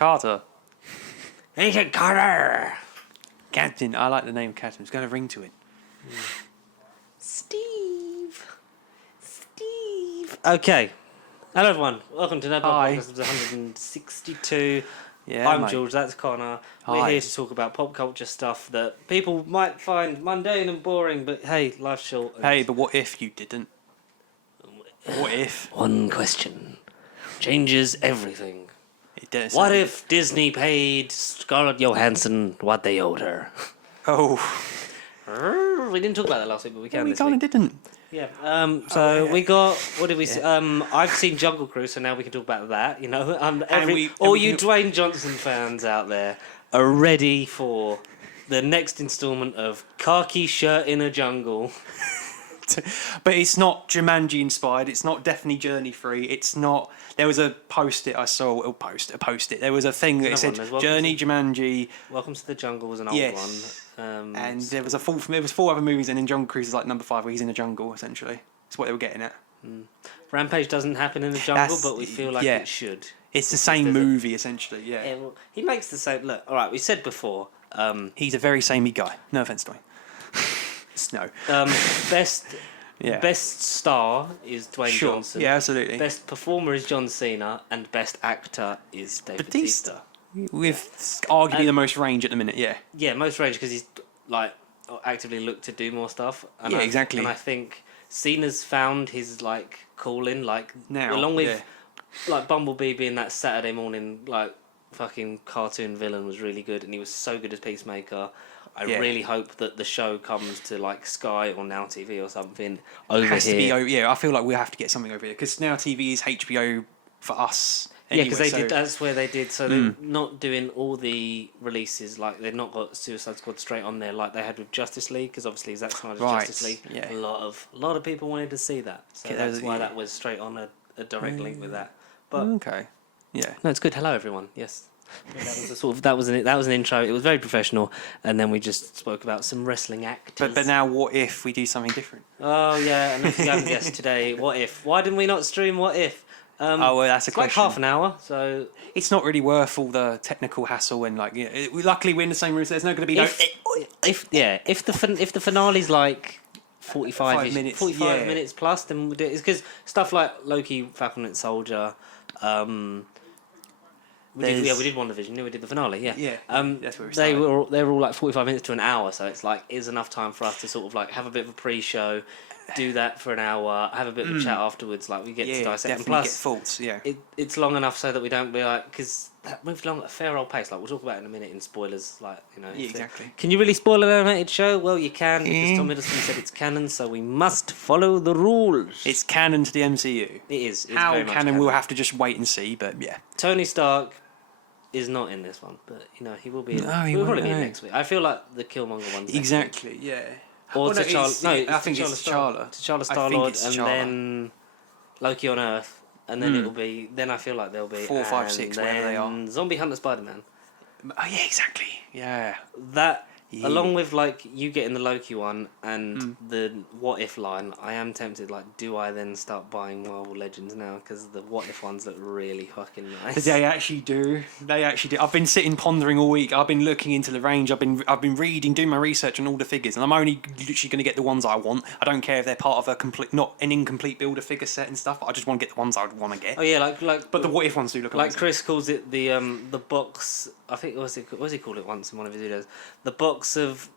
Carter. Agent Carter. Captain. I like the name Captain. It's got a ring to it. Steve. Okay. Hello, everyone. Welcome to Nerd Hi. Podcast episode 162. Yeah, I'm mate. George, that's Connor. Hi. We're here to talk about pop culture stuff that people might find mundane and boring, but hey, life's short. Hey, but what if you didn't? What if? One question changes everything. It does. What if Disney paid Scarlett Johansson what they owed her? Oh. We didn't talk about that last week, but we can We this kind of week. didn't. Yeah. yeah. We got. What did we see? Yeah. I've seen Jungle Cruise, so now we can talk about that. You know, we you can- Dwayne Johnson fans out there are ready for the next instalment of Khaki Shirt in a Jungle. But it's not Jumanji inspired. It's not Definitely Journey free. It's not. There was a post-it I saw. A post-it. There was a thing that said Welcome Journey, Jumanji. Welcome to the Jungle was an old Yes. one. And there was there was 4 other movies, and then Jungle Cruise is like number 5, where he's in a jungle. Essentially, that's what they were getting at. Rampage doesn't happen in the jungle, but we feel like it should. It's the same movie, essentially. Yeah. Yeah, well, he makes the same. Look, all right. We said before. He's a very samey guy. No offense to him. No. Best. Yeah. Best star is Dwayne Johnson. Yeah, absolutely. Best performer is John Cena, and best actor is David Bautista. With arguably the most range at the minute. Yeah. Yeah, most range because he's like actively looked to do more stuff. And Yeah, exactly. And I think Cena's found his like calling, like Now, along with like Bumblebee being that Saturday morning like fucking cartoon villain was really good, and he was so good as Peacemaker. I really hope that the show comes to like Sky or Now TV or something over It has here. to be over. Yeah, I feel like we have to get something over here because Now TV is HBO for us. Yeah, Anyway, because that's where they did. So they're not doing all the releases. Like they've not got Suicide Squad straight on there like they had with Justice League. Because obviously Zack Snyder's Justice League. Yeah. A lot of people wanted to see that. So that's why that was straight on a direct link with that. But Okay. Yeah. no, it's good. Hello everyone. Yes. That was a sort of that was an intro. It was very professional, and then we just spoke about some wrestling actors. But now, what if we do something different? Oh yeah, and if you haven't guessed today, what if? Why didn't we not stream What If? Well, that's a It's like question. half an hour, so It's not really worth all the technical hassle and like. Luckily, we're in the same room, so there's not going to be if the finale's like 45 minutes, 45 minutes plus, then we'll do it. It's because stuff like Loki, Falcon and Soldier. We did WandaVision. Yeah, we did the finale. Yeah. Yeah, that's where we they started. were all like 45 minutes to an hour, so it's like is enough time for us to sort of like have a bit of a pre-show, do that for an hour, have a bit of a chat afterwards. Like we get to dissect. And definitely plus, get faults. Yeah. it's long enough so that we don't be like because that moved along at a fair old pace. Like we'll talk about it in a minute in spoilers. Like you know. Yeah, exactly. Can you really spoil an animated show? Well, you can because Tom Hiddleston said it's canon, so we must follow the rules. It's canon to the MCU. It is. It's How very much canon? We'll have to just wait and see. But yeah. Tony Stark is not in this one, but you know he will be. No, he will won't, probably be no. next week. I feel like the Killmonger one's Exactly. Yeah. Or Well, no, T'Challa. No, I think it's T'Challa. T'Challa I Star think Lord, it's and T'Challa. then Loki on Earth, and then it'll be. Then I feel like there'll be 4, 5, 6, whatever they are. Zombie Hunter Spider Man. Oh yeah, exactly. Yeah. That Yeah. along with like you getting the Loki one and the What If line, I am tempted. Like, do I then start buying Marvel Legends now? Because the What If ones look really fucking nice. They actually do. They actually do. I've been sitting pondering all week. I've been looking into the range. I've been reading, doing my research on all the figures, and I'm only literally going to get the ones I want. I don't care if they're part of a complete, not an incomplete builder figure set and stuff. I just want to get the ones I would want to get. Oh yeah, like. But the What If ones do look like amazing. Chris calls it the box. I think what was he called it once in one of his videos? The box of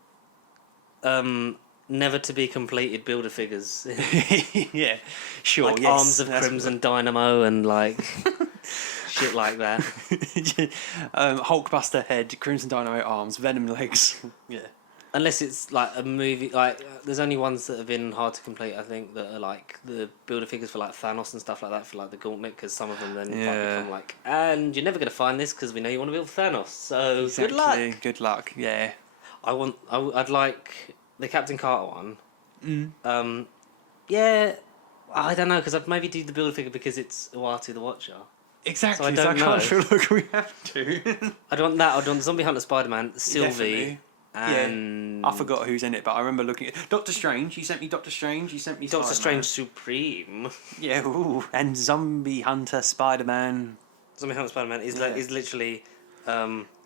never to be completed builder figures. Yeah, sure. Like yes, arms of that's Crimson Dynamo and like shit like that. Hulkbuster head, Crimson Dynamo arms, Venom legs. Yeah. Unless it's like a movie, like there's only ones that have been hard to complete. I think that are like the builder figures for like Thanos and stuff like that for like the Gauntlet, because some of them then might become like, and you're never gonna find this because we know you want to build Thanos. So Exactly. good luck. Good luck. Yeah. I'd like the Captain Carter one. Yeah, I don't know because I'd maybe do the builder figure because it's Uatu the Watcher. Exactly. So I don't can't know. feel like we have to. I'd want that. I'd want Zombie Hunter Spider-Man, Sylvie, Definitely. and I forgot who's in it, but I remember looking at Doctor Strange. You sent me Doctor Strange. You sent me Doctor Spider-Man. Strange Supreme. Yeah, ooh, and Zombie Hunter Spider-Man. Zombie Hunter Spider-Man is like, is literally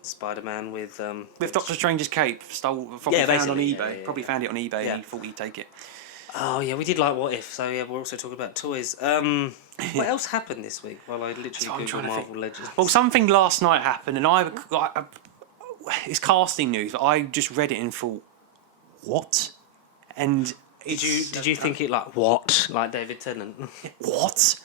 Spider-Man with Doctor Strange's cape. Probably found on eBay. Probably found it on eBay and he thought he'd take it. Oh yeah, we did like What If. So yeah, we're also talking about toys. What else happened this week? Well, I literally googled Marvel Legends. Well, something last night happened, and it's casting news. But I just read it and thought, what? And did you think it like what? Like David Tennant? What?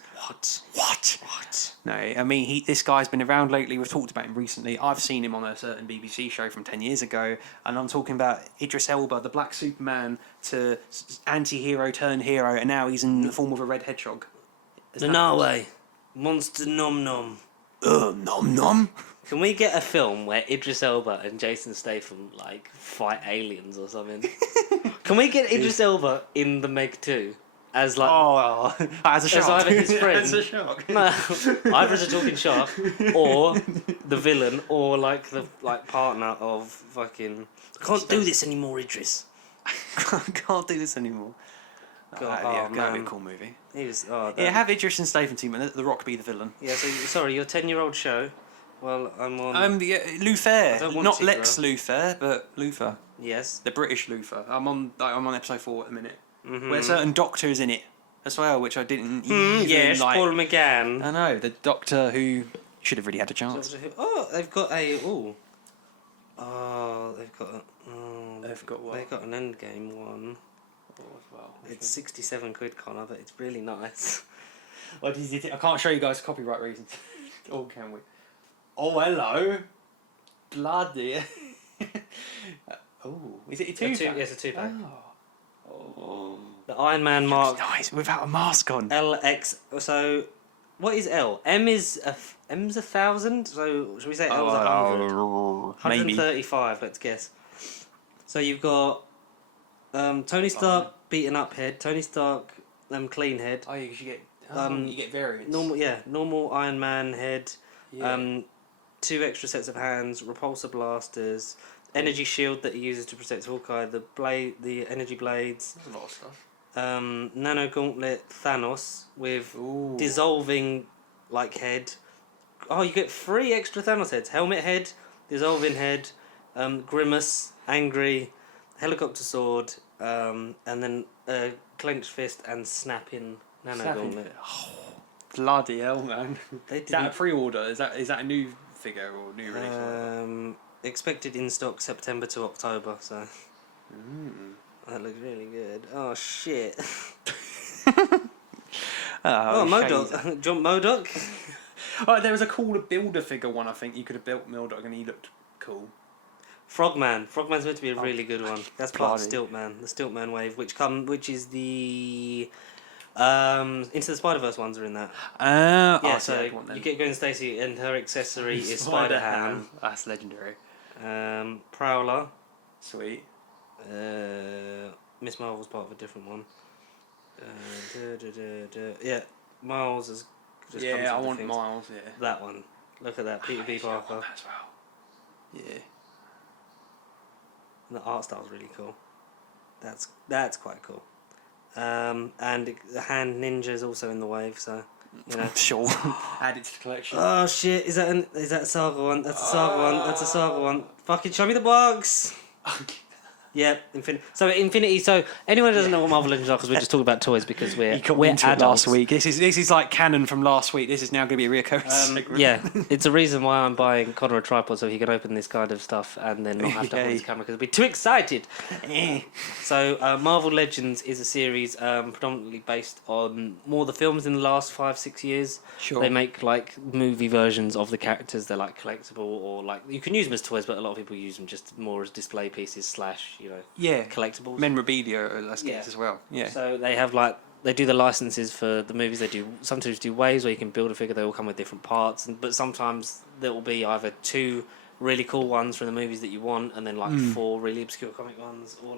No, I mean this guy's been around lately. We've talked about him recently. I've seen him on a certain BBC show from 10 years ago, and I'm talking about Idris Elba, the Black Superman, to anti-hero turned hero, and now he's in the form of a red hedgehog. The Norway Monster Nom Nom. Nom nom. Can we get a film where Idris Elba and Jason Statham like fight aliens or something? Can we get Idris Elba in the Meg 2 as like as a shark? As either his friend, as a shark. No, either as a talking shark or the villain or like the partner of fucking. I can't do this anymore, Idris. Can't do this anymore. That'd be a cool movie. He was. Have Idris and Statham team and The Rock be the villain. Yeah. So sorry, your 10-year-old show. Well, I'm on. Luther, not Lex Luthor, but Luther. Yes. The British Luther. I'm on episode 4 at the minute. Mm-hmm. Where a certain doctor is in it as well, which I didn't even yes, like. Paul McGann. I know, the doctor who should have really had a chance. Oh, they've got a. Oh, they've got. They've got what? They've got an Endgame one. It's 67 quid, Connor, but it's really nice. What is it? I can't show you guys for copyright reasons. Or can we? Oh, hello. Bloody. Is it a two-pack? Yes, a 2-pack. Oh. The Iron Man Mark. Nice, without a mask on. LX. So, what is L? M's 1,000. So, should we say L's 100? 135. Let's guess. So you've got Tony Stark beaten up head. Tony Stark clean head. Oh, you should get. You get variants. Normal Iron Man head. Yeah. 2 extra sets of hands. Repulsor blasters. Energy shield that he uses to protect Hawkeye. The energy blades. That's a lot of stuff. Nano gauntlet Thanos with dissolving head. Oh, you get 3 extra Thanos heads. Helmet head, dissolving head, grimace, angry, helicopter sword, and then clenched fist and snapping gauntlet. Oh, bloody hell, man! Is that a pre-order? Is that a new figure or new release? Expected in stock September to October. So that looks really good. Oh shit! MODOK. Do you want MODOK? Oh, there was a cooler builder figure one. I think you could have built MODOK and he looked cool. Frogman. Frogman's meant to be a really good one. That's part of Stiltman. The Stiltman wave, which is the Into the Spider-Verse ones are in that. So you get Gwen Stacy and her accessory is Spider-Ham. That's legendary. Prowler. Sweet. Miss Marvel's part of a different one. Yeah, Miles is. I want things. Miles. Yeah. That one. Look at that, Peter B. Parker. As well. Yeah. And the art style's really cool. That's quite cool. And the Hand Ninja is also in the wave, so you know. Sure. Add it to the collection. Oh shit! Is that a Saga one? That's a Saga one. That's a Saga one. Fucking show me the box. Yeah, Infinity. So anyone who doesn't know what Marvel Legends are, because we're just talking about toys because we're adults. Last week. This is like canon from last week. This is now going to be a reoccurring segment. Yeah, it's a reason why I'm buying Connor a tripod so he can open this kind of stuff and then not have to hold his camera because he'll be too excited. So Marvel Legends is a series predominantly based on more the films in the last 5-6 years. Sure. They make movie versions of the characters. They're collectible or you can use them as toys, but a lot of people use them just more as display pieces / collectibles. Memorabilia, as well. Yeah. So they have they do the licenses for the movies. They sometimes do waves where you can build a figure. They all come with different parts, but sometimes there will be either 2 really cool ones from the movies that you want, and then 4 really obscure comic ones, or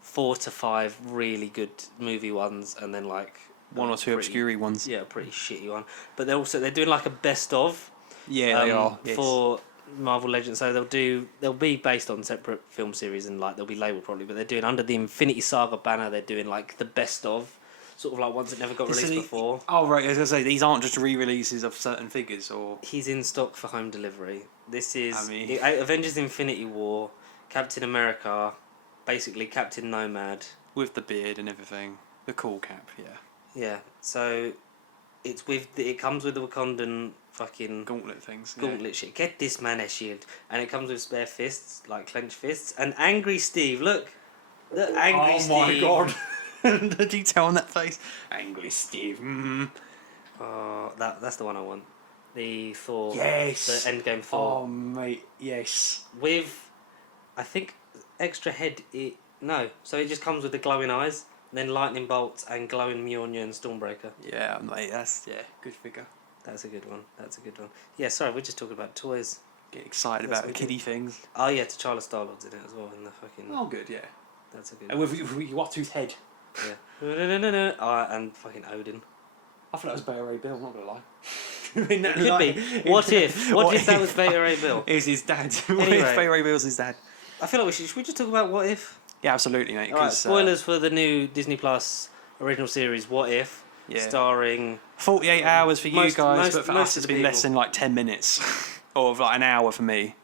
4 to 5 really good movie ones, and then 1 or 2 obscure ones. Yeah, a pretty shitty one. But they're doing a best of. Yeah, they are. Yes. For Marvel Legends, so they'll be based on separate film series and they'll be labelled probably, but they're doing under the Infinity Saga banner. They're doing the best of. sort of like ones that never got So released the- before. Oh right, as I say, these aren't just re-releases of certain figures, or He's in stock for home delivery. This is I mean- the Avengers Infinity War, Captain America, basically Captain Nomad. with the beard and everything, the cool cap, yeah, Yeah, so it comes with the Wakandan fucking gauntlet things. gauntlet shit. Get this man a shield, and it comes with spare fists, like clenched fists, and Angry Steve. Look, Angry Steve. Oh my god, the detail on that face. Angry Steve. Mm. Oh, that's the one I want. The Thor. Yes. The Endgame Thor. Oh mate, yes. With, I think, extra head. No, so it just comes with the glowing eyes, then lightning bolts and glowing Mjolnir and Stormbreaker. Yeah, mate, that's good figure. That's a good one. That's a good one. Yeah, sorry, we're just talking about toys. Get excited That's about the okay. kiddie things. Oh yeah, T'Challa Star-Lord's in it as well in the fucking. Oh, good, yeah. That's a good. And with Watu's head. Yeah. And fucking Odin. I thought that was Beta Ray Bill. I'm not gonna lie. I mean, It could be. What if? What if that was Beta Ray Bill? Is his dad? What Anyway. if Beta Ray Bill's his dad? I feel like should we just talk about What If? Yeah, absolutely, mate. Alright, 'cause, spoilers for the new Disney Plus original series What If, Yeah. starring 48 hours for you most- guys, most- but for most us of it's the been less people. than like 10 minutes. Or like an hour for me.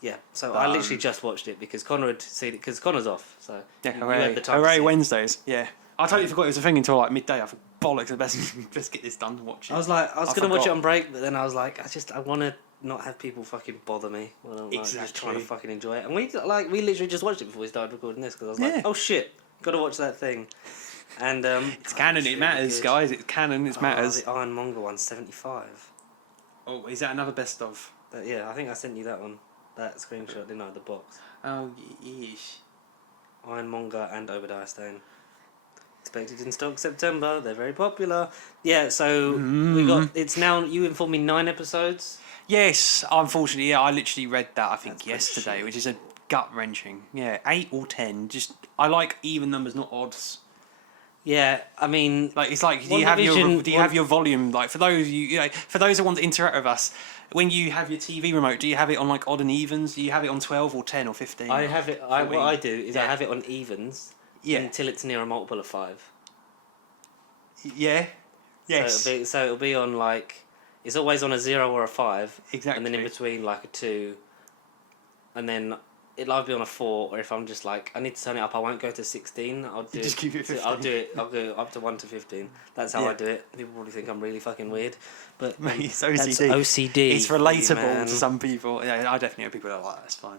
yeah. So I literally just watched it because Connor had seen it because Connor's off. So Yeah, you hooray. had the time to Hooray see it. Wednesdays. Yeah. I totally forgot it was a thing until like midday. I thought, bollocks, I best get this done and watch it. I was like, I was I gonna watch it forgot. on break, but then I was like, I want to not have people fucking bother me when I'm like, just trying to Exactly. fucking enjoy it. And we literally just watched it before we started recording this because I was like, Yeah. oh shit, gotta watch that thing. And It's canon, it matters, guys. It's canon, it matters. The Ironmonger one's 75. Oh, is that another best of? But yeah, I think I sent you that one, that screenshot, didn't I? The box. Oh, yeesh. Ironmonger and Obadiah Stane. Expected in stock September. They're very popular. Yeah, so we got. It's now. You informed me 9 episodes. Yes, unfortunately, yeah, I literally read that, I think, That's pretty yesterday, shit. which is a gut-wrenching. Yeah, 8 or 10. Just, I like even numbers, not odds. Yeah, I mean, Like it's like, do One you have Division- your volume? Like for those for those who want to interact with us, when you have your TV remote, do you have it on like odd and evens? Do you have it on 12 or 10 or 15? I have it. What 14? I do is I Yeah. have it on evens. Yeah. Until it's near a multiple of 5. Yeah. Yes. So it'll be on like. It's always on a 0 or a 5. Exactly. And then in between like a 2. And then it'll either be on a 4, or if I'm just like I need to turn it up, I won't go to 16. I'll do just keep it 15. I'll do it. I'll go up to 1 to 15. That's how I Yeah. do it. People probably think I'm really fucking weird, but Mate, it's that's OCD. OCD. It's for you, relatable man. to some people. Yeah, I definitely know people that are like that. That's fine.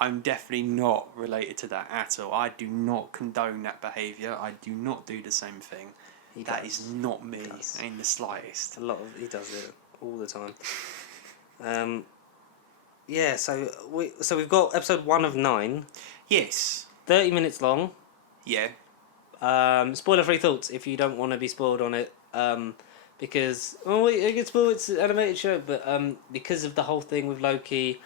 I'm definitely not related to that at all. I do not condone that behaviour. I do not do the same thing. He That does. is not me does. in the slightest. A lot of he does it all the time. Yeah, so we've got episode 1 of 9, Yes. 30 minutes long. Yeah. Spoiler-free thoughts if you don't want to be spoiled on it, because it gets spoiled. It's an animated show, but because of the whole thing with Loki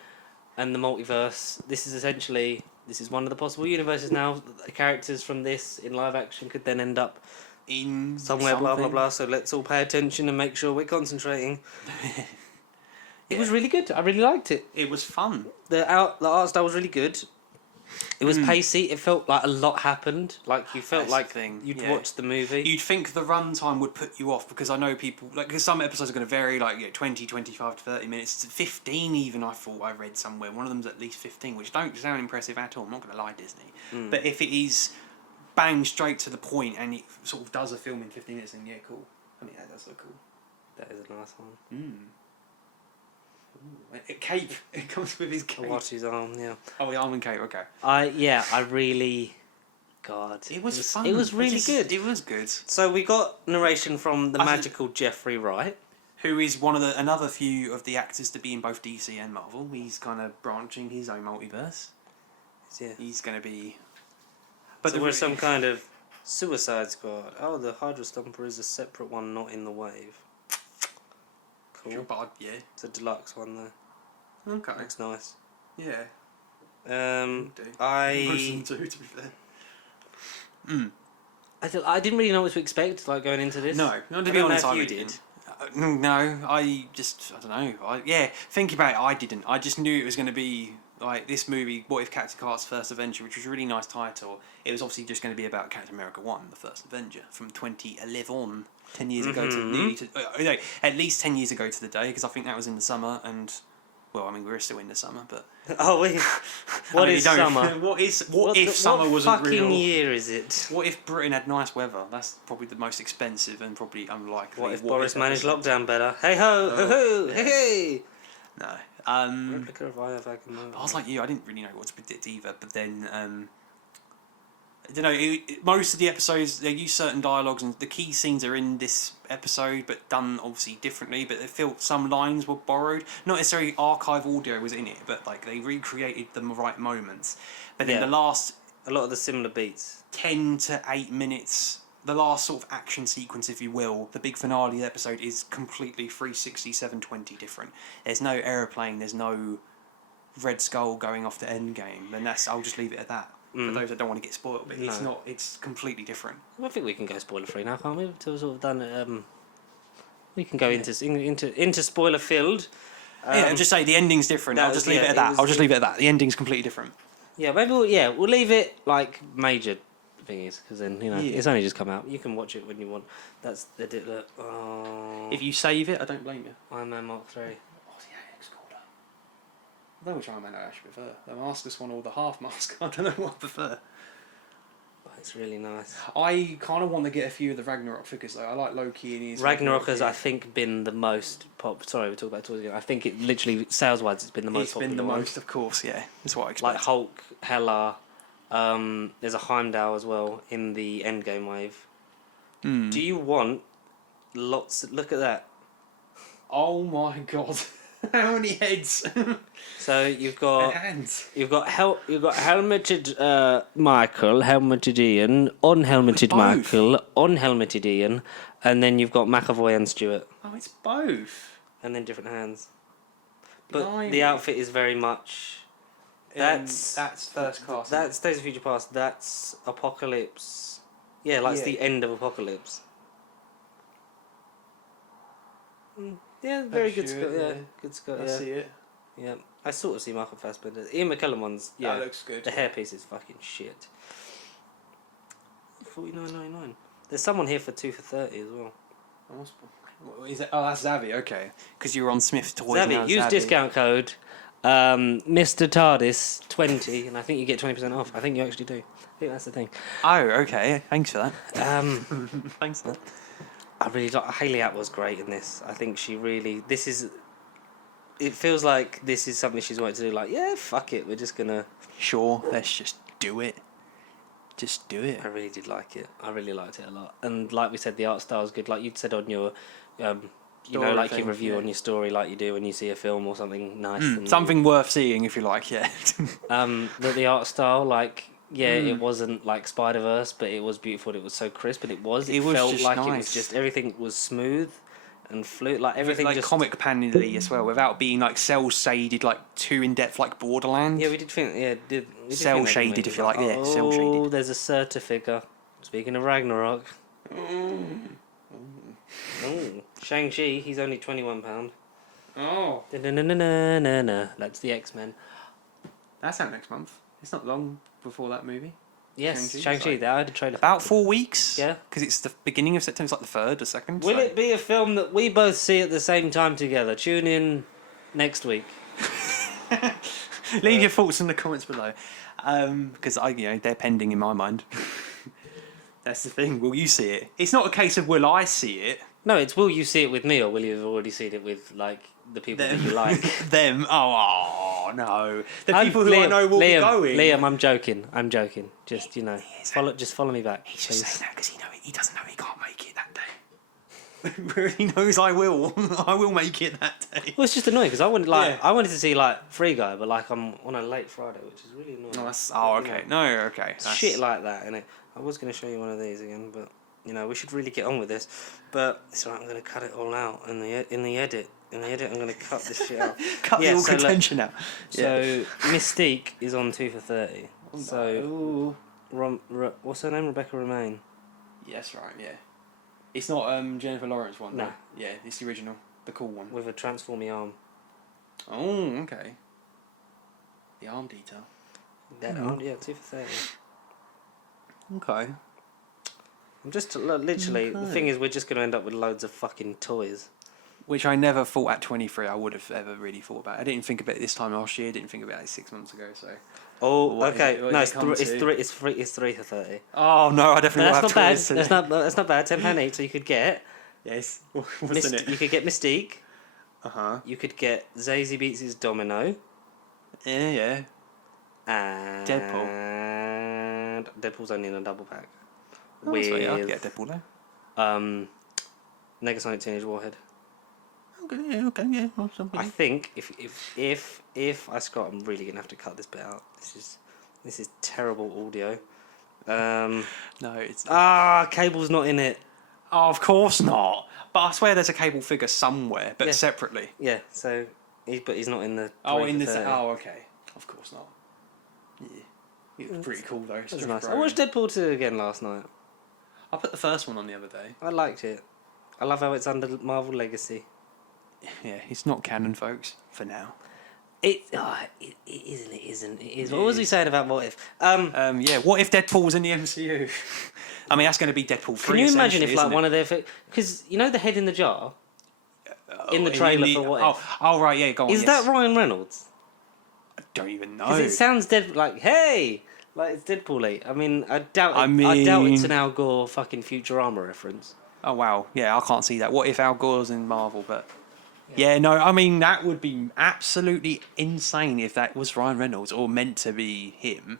and the multiverse, this is one of the possible universes now. The characters from this in live action could then end up In somewhere, blah blah something. blah. So let's all pay attention and make sure we're concentrating. It was really good. I really liked it. It was fun. The art style was really good. It Hmm. was pacey. It felt like a lot happened. Like you felt That's like the thing, you'd yeah. watched the movie. You'd think the runtime would put you off because I know people, like, because some episodes are going to vary, like 20, 25 to 30 minutes, to 15 even, I thought I read somewhere. One of them's at least 15, which don't sound impressive at all. I'm not going to lie, Disney. But if it is bang straight to the point and it sort of does a film in 15 minutes, then yeah, cool. I mean, that's so cool. That is a nice one. A cape. It comes with his cape. Watch his arm. Yeah. Oh, the almond cape, okay. I really. God. It was fun. It was really good. It was good. So we got narration from the I think- magical Jeffrey Wright. Who is another few of the actors to be in both DC and Marvel. He's kind of branching his own multiverse. Yeah. He's going to be... But there was some kind of Suicide Squad. Oh, the Hydra Stomper is a separate one, not in the wave. Cool. But yeah. It's a deluxe one though. Okay. Looks nice. Yeah. Um, Do. Most of I them do, to be fair. I didn't really know what to expect, like going into this. No, not to I be don't know honest, if I you didn't. did. No, I don't know. Thinking about it, I didn't. I just knew it was going to be like this movie, What If Captain Carter's First Avenger, which was a really nice title. It was obviously just going to be about Captain America 1, the First Avenger, from 2011, 10 years ago to nearly to, no, at least 10 years ago to the day, because I think that was in the summer, and well, I mean we're still in the summer, but Oh, what is summer? What if summer wasn't real? What fucking year is it? What if Britain had nice weather? That's probably the most expensive and probably unlikely. What if Boris managed lockdown better? Hey ho, ho ho, hey hey. No. Replica of Eye of Agamemnon. I was like you, I didn't really know what to predict either, but then I don't know, most of the episodes, they use certain dialogues and the key scenes are in this episode, but done obviously differently, but it felt some lines were borrowed. Not necessarily archive audio was in it, but like they recreated the right moments. But then the last... A lot of the similar beats. 10 to 8 minutes, the last sort of action sequence, if you will, the big finale of the episode is completely 360, 720 different. There's no aeroplane, there's no Red Skull going off to Endgame, and that's, I'll just leave it at that. For those that don't want to get spoiled, but it's not. It's completely different. I think we can go spoiler free now, can't we? We've sort of done. We can go into spoiler filled. Yeah, just say the ending's different. I'll just leave it at that. I'll just leave it at that. The ending's completely different. Yeah, maybe we'll leave it like major thingies, because then it's only just come out. You can watch it when you want. That's the look. Oh. If you save it, I don't blame you. Iron Man Mark 3. What's the Alex called? I don't know which Iron Man I actually prefer. The maskless one or the half mask. I don't know what I prefer. Oh, it's really nice. I kind of want to get a few of the Ragnarok figures though. I like Loki and his. Ragnarok has, I think, been the most pop. Sorry, we're talking about toys again. I think it literally sales-wise, it's been the most. It's been the most, of course. Yeah, that's what I expect. Like Hulk, Hela. There's a Heimdall as well in the Endgame wave. Do you want lots? Look at that. Oh my god. How many heads? So you've got hands. You've got helmeted Michael, helmeted Ian, unhelmeted Michael, unhelmeted Ian, and then you've got McAvoy and Stewart. Oh, it's both. And then different hands. But Blimey. the outfit is very much. That's first class. That's Days of Future Past. That's Apocalypse. Yeah, like it's the end of Apocalypse. Yeah, very good Scott. Yeah, good Scott. I see it. Yeah, I sort of see Michael Fassbender. Ian McKellen one's That looks good. The hairpiece is fucking shit. $49.99. There's someone here for 2 for $30 as well. What is it? Oh, that's Zavi. Okay, because you were on Smith Toys. Zavi, use discount code Mr. TARDIS 20, and I think you get 20% off. I think you actually do. I think that's the thing. Oh, okay. Thanks for that. Thanks for that. I really like Hayley Atwell's great in this. I think she really. This is. It feels like this is something she's wanted to do. Like, yeah, fuck it, we're just gonna. Sure, let's just do it. Just do it. I really did like it. I really liked it a lot. And like we said, the art style is good. Like you'd said on your, like your review on your story, like you do when you see a film or something nice. Something worth seeing, if you like. Yeah. The art style, like. Yeah, it wasn't like Spider-Verse, but it was beautiful. It was so crisp, and it felt like nice. It was just everything was smooth and fluid. Like everything, like just comic panelly as well, without being like cell shaded, like too in depth, like Borderlands. Yeah, we did think. Yeah, we did cell shaded, if you like. Yeah, cell shaded. Oh, there's a Surtur figure. Speaking of Ragnarok. Shang-Chi. He's only £21. Oh. That's the X-Men. That's out next month. It's not long before that movie. Yes, Shang-Chi. I had a trailer. About 4 weeks. Yeah. Because it's the beginning of September. It's like the 3rd or 2nd. Will it be a film that we both see at the same time together? Tune in next week. Leave your thoughts in the comments below. Because they're pending in my mind. That's the thing. Will you see it? It's not a case of will I see it. No, it's will you see it with me, or will you have already seen it with like the people that you like? Them. Oh no. The people who I know will be going. Liam, I'm joking. Just follow me back. He's just saying that because he doesn't know he can't make it that day. He knows I will. I will make it that day. Well, it's just annoying because I wanted to see like Free Guy, but like I'm on a late Friday, which is really annoying. Okay. That's... Shit like that, innit? I was going to show you one of these again, but we should really get on with this. But it's alright. I'm going to cut it all out in the edit. I'm going to cut this shit out. Cut the all contention out. So Mystique is on 2 for 30. So what's her name? Rebecca Romaine. Yes, right. Yeah. It's not Jennifer Lawrence one. No. Though. Yeah, it's the original, the cool one with a transforming arm. Oh, okay. The arm detail. That arm, yeah, 2 for 30. Okay. I'm just literally. The thing is, we're just going to end up with loads of fucking toys. Which I never thought at 23 I would have ever really thought about. I didn't think about it this time last year. Didn't think about it 6 months ago. So. Oh, okay. What No, it's 3 for 30. Oh no, I definitely No, will that's have not bad. toys today. That's not bad. £10 each. So you could get. Yes. What's in it? You could get Mystique. You could get Zazie Beetz' Domino. Yeah. And Deadpool. And Deadpool's only in a double pack. Oh, that's right, yeah, I'd get Deadpool though. Negasonic Teenage Warhead. Okay, yeah. I think if I Scott, I'm really gonna have to cut this bit out. This is terrible audio. No, it's. Cable's not in it. Oh, of course not. But I swear there's a Cable figure somewhere, but Yeah. separately. Yeah, so he's not in the. Oh, 3 in for this. 30. Oh, okay. Of course not. Yeah. It's pretty cool though. That's nice. I watched Deadpool 2 again last night. I put the first one on the other day. I liked it. I love how it's under Marvel Legacy. Yeah, it's not canon, folks. For now. It isn't. It isn't. It is. What was he saying about What If? Yeah. What if Deadpool was in the MCU? I mean, that's going to be Deadpool 3. Can you imagine if essentially, like one of their because you know the head in the jar in the trailer for What If? Oh, right, yeah, go on. Is that Ryan Reynolds? I don't even know. Because it sounds like hey, like it's Deadpool-y. I mean, I doubt. I mean- doubt it's an Al Gore fucking Futurama reference. Oh wow, yeah, I can't see that. What if Al Gore's in Marvel? But yeah, no, I mean that would be absolutely insane if that was Ryan Reynolds or meant to be him,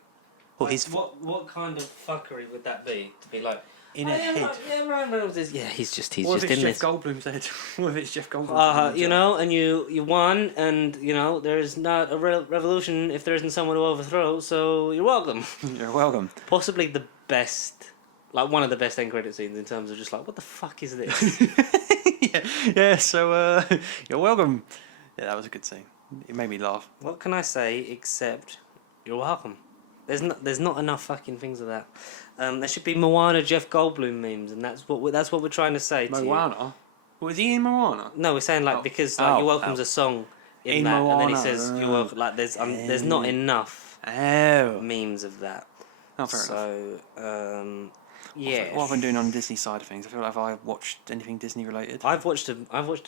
or his What kind of fuckery would that be? To be like in a head. Yeah, Ryan Reynolds is. Yeah, he's What just if in it's this. Jeff Goldblum's head? What if it's Jeff Goldblum? You know, and you won, and you know there is not a revolution if there isn't someone to overthrow. So you're welcome. You're welcome. Possibly the best, like one of the best end credit scenes in terms of just like what the fuck is this? yeah. So you're welcome. Yeah, that was a good scene. It made me laugh. What can I say except you're welcome? There's not enough fucking things of that. There should be Moana Jeff Goldblum memes, and that's what we're trying to say. Moana. Was he in Moana? No, we're saying like because like You're Welcome's a song in that, Moana. and then he says You're welcome. Like there's not enough memes of that. Oh, fair enough. So yeah. What have I been doing on the Disney side of things? I feel like have I watched anything Disney related? I've watched a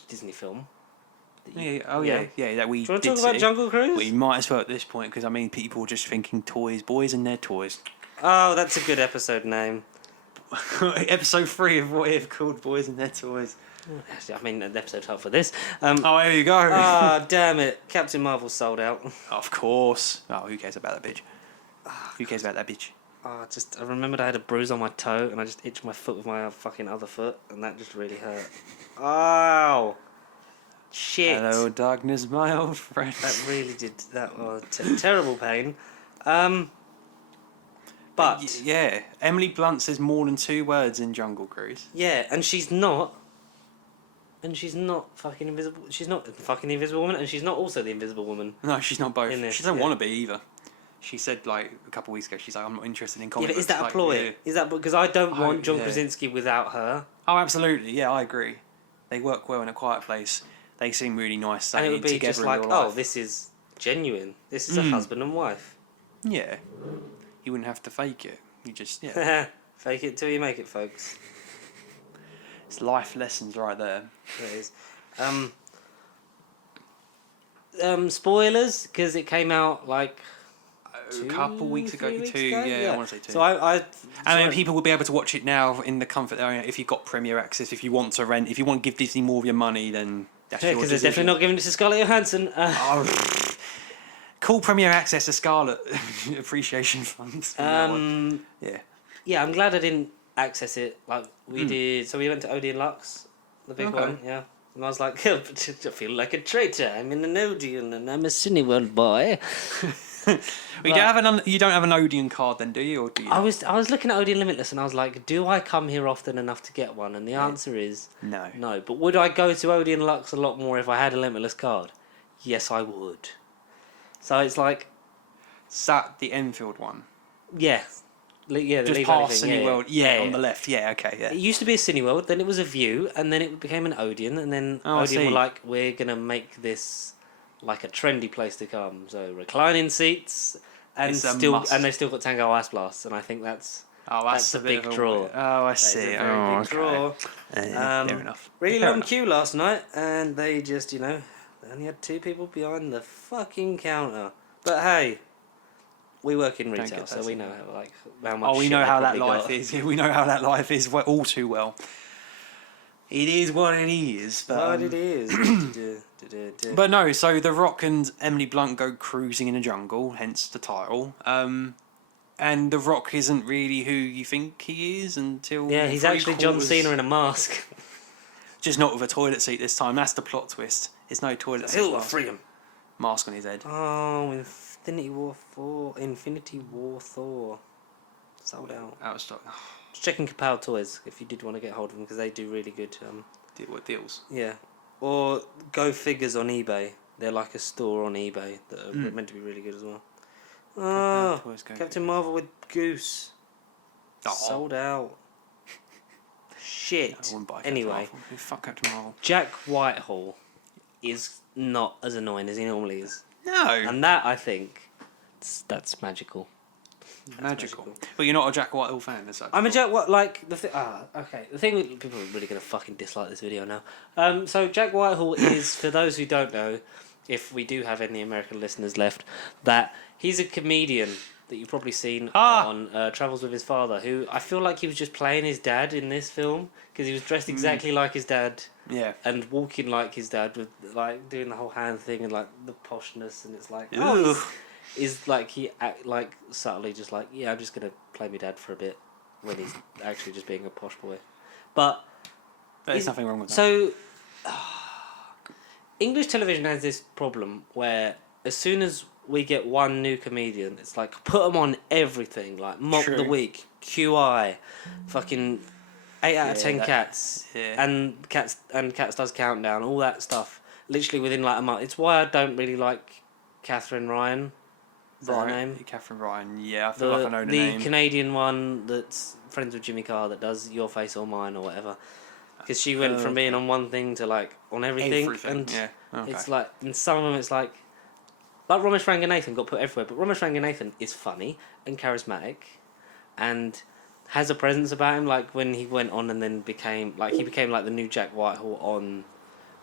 Disney film. Yeah. That we. Do you want to did talk about see. Jungle Cruise? We might as well at this point because I mean people were just thinking toys, boys and their toys. Oh, that's a good episode name. Episode 3 of What If called Boys and Their Toys. I mean, an episode title for this. Oh, there you go. Damn it! Captain Marvel sold out. Of course. Oh, who cares about that bitch? Who cares about that bitch? I remembered I had a bruise on my toe, and I just itched my foot with my fucking other foot, and that just really hurt. Oh, shit! Hello, darkness, my old friend. That really did. That was terrible pain. But yeah, Emily Blunt says more than 2 words in Jungle Cruise. yeah, and she's not fucking invisible. She's not fucking the Invisible Woman, and she's not also the Invisible Woman. No, she's not both. In this, She doesn't yeah. want to be either. She said like a couple of weeks ago, she's like, I'm not interested in Yeah, comic but is books. that a Like, ploy? yeah. Is that because I don't want John yeah. Krasinski without her? Oh, absolutely. Yeah, I agree. They work well in A Quiet Place. They seem really nice. And it would be together just in like, real oh, life. this is genuine. This is a husband and wife. Yeah. You wouldn't have to fake it. You just, yeah. Fake it till you make it, folks. It's life lessons right there. It is. Spoilers, because it came out like A couple weeks ago, 3 weeks 2, ago? yeah, I want to say 2. So I and then people will be able to watch it now in the comfort of their own. If you've got Premier Access, if you want to rent, if you want to give Disney more of your money, then that's your because they're decision. definitely not giving it to Scarlett Johansson. Call Premier Access to Scarlett Appreciation Funds. Yeah. Yeah, I'm glad I didn't access it like we did. So we went to Odeon Lux, the big Okay. one, yeah. And I was like, I feel like a traitor. I'm in an Odeon and I'm a Cineworld boy. You don't have an Odeon card then, do you? Or do you? I was looking at Odeon Limitless and I was like, do I come here often enough to get one? And the answer is No. no. But would I go to Odeon Lux a lot more if I had a Limitless card? Yes, I would. So it's like, Sat the Enfield one. yeah. Yeah, the Just Leave past Anything, Cineworld. Yeah, on the left. Yeah, okay, yeah. It used to be a Cineworld, then it was a View, and then it became an Odeon, and then Oh, I Odeon see. were like, we're going to make this like a trendy place to come. So reclining seats, and It's a still must. and they still got Tango Ice Blast, and I think that's a bit big of draw. Oh, I That is see. a very big draw. Fair enough. Really Fair long enough. queue last night, and they just, they only had 2 people behind the fucking counter. But hey, we work in retail, get so that we to know me. how much. We shit know they how that probably life got. is. We know how that life is all too well. It is what it is. But, What it is. But no, so The Rock and Emily Blunt go cruising in a jungle, hence the title. And The Rock isn't really who you think he is until Yeah, he's actually John 3/4. Cena in a mask. Just not with a toilet seat this time. That's the plot twist. It's no toilet seat. He'll free him. Mask on his head. Oh, Infinity War Thor. Sold out. Out of stock. Just checking Kapow Toys if you did want to get hold of them because they do really good. What deals? Yeah. Or Go Figures on eBay. They're like a store on eBay that are meant to be really good as well. Oh, Toys, Go Captain Marvel with Goose. Oh. Sold out. Shit. I wouldn't buy Captain Anyway, Marvel. Fuck Captain Marvel. Jack Whitehall is not as annoying as he normally is. No. And that, I think, that's magical. Magical. But you're not a Jack Whitehall fan, as such. I'm a Jack. What like the thing? Okay. The thing with people are really gonna fucking dislike this video now. So Jack Whitehall is, for those who don't know, if we do have any American listeners left, that he's a comedian that you've probably seen on Travels with His Father. Who I feel like he was just playing his dad in this film because he was dressed exactly like his dad. Yeah. And walking like his dad with like doing the whole hand thing and like the poshness, and it's like Ugh. is like he act like subtly just like, yeah, I'm just gonna play my dad for a bit when he's actually just being a posh boy. But There's nothing wrong with that. so English television has this problem where as soon as we get one new comedian, it's like put them on everything, like Mock the True. Week, QI, fucking 8 out of 10 that- Cats, yeah. and Cats does Countdown, all that stuff. Literally within like a month. It's why I don't really like Catherine Ryan. Is that her name? Catherine Ryan. Yeah, I feel like I know the name. Canadian one that's friends with Jimmy Carr that does Your Face or Mine or whatever. Because she went from being on one thing to like on everything. And yeah. Okay. it's like, in some of them it's like Ramesh Ranganathan got put everywhere, but Ramesh Ranganathan is funny and charismatic and has a presence about him. Like when he went on and then became like the new Jack Whitehall on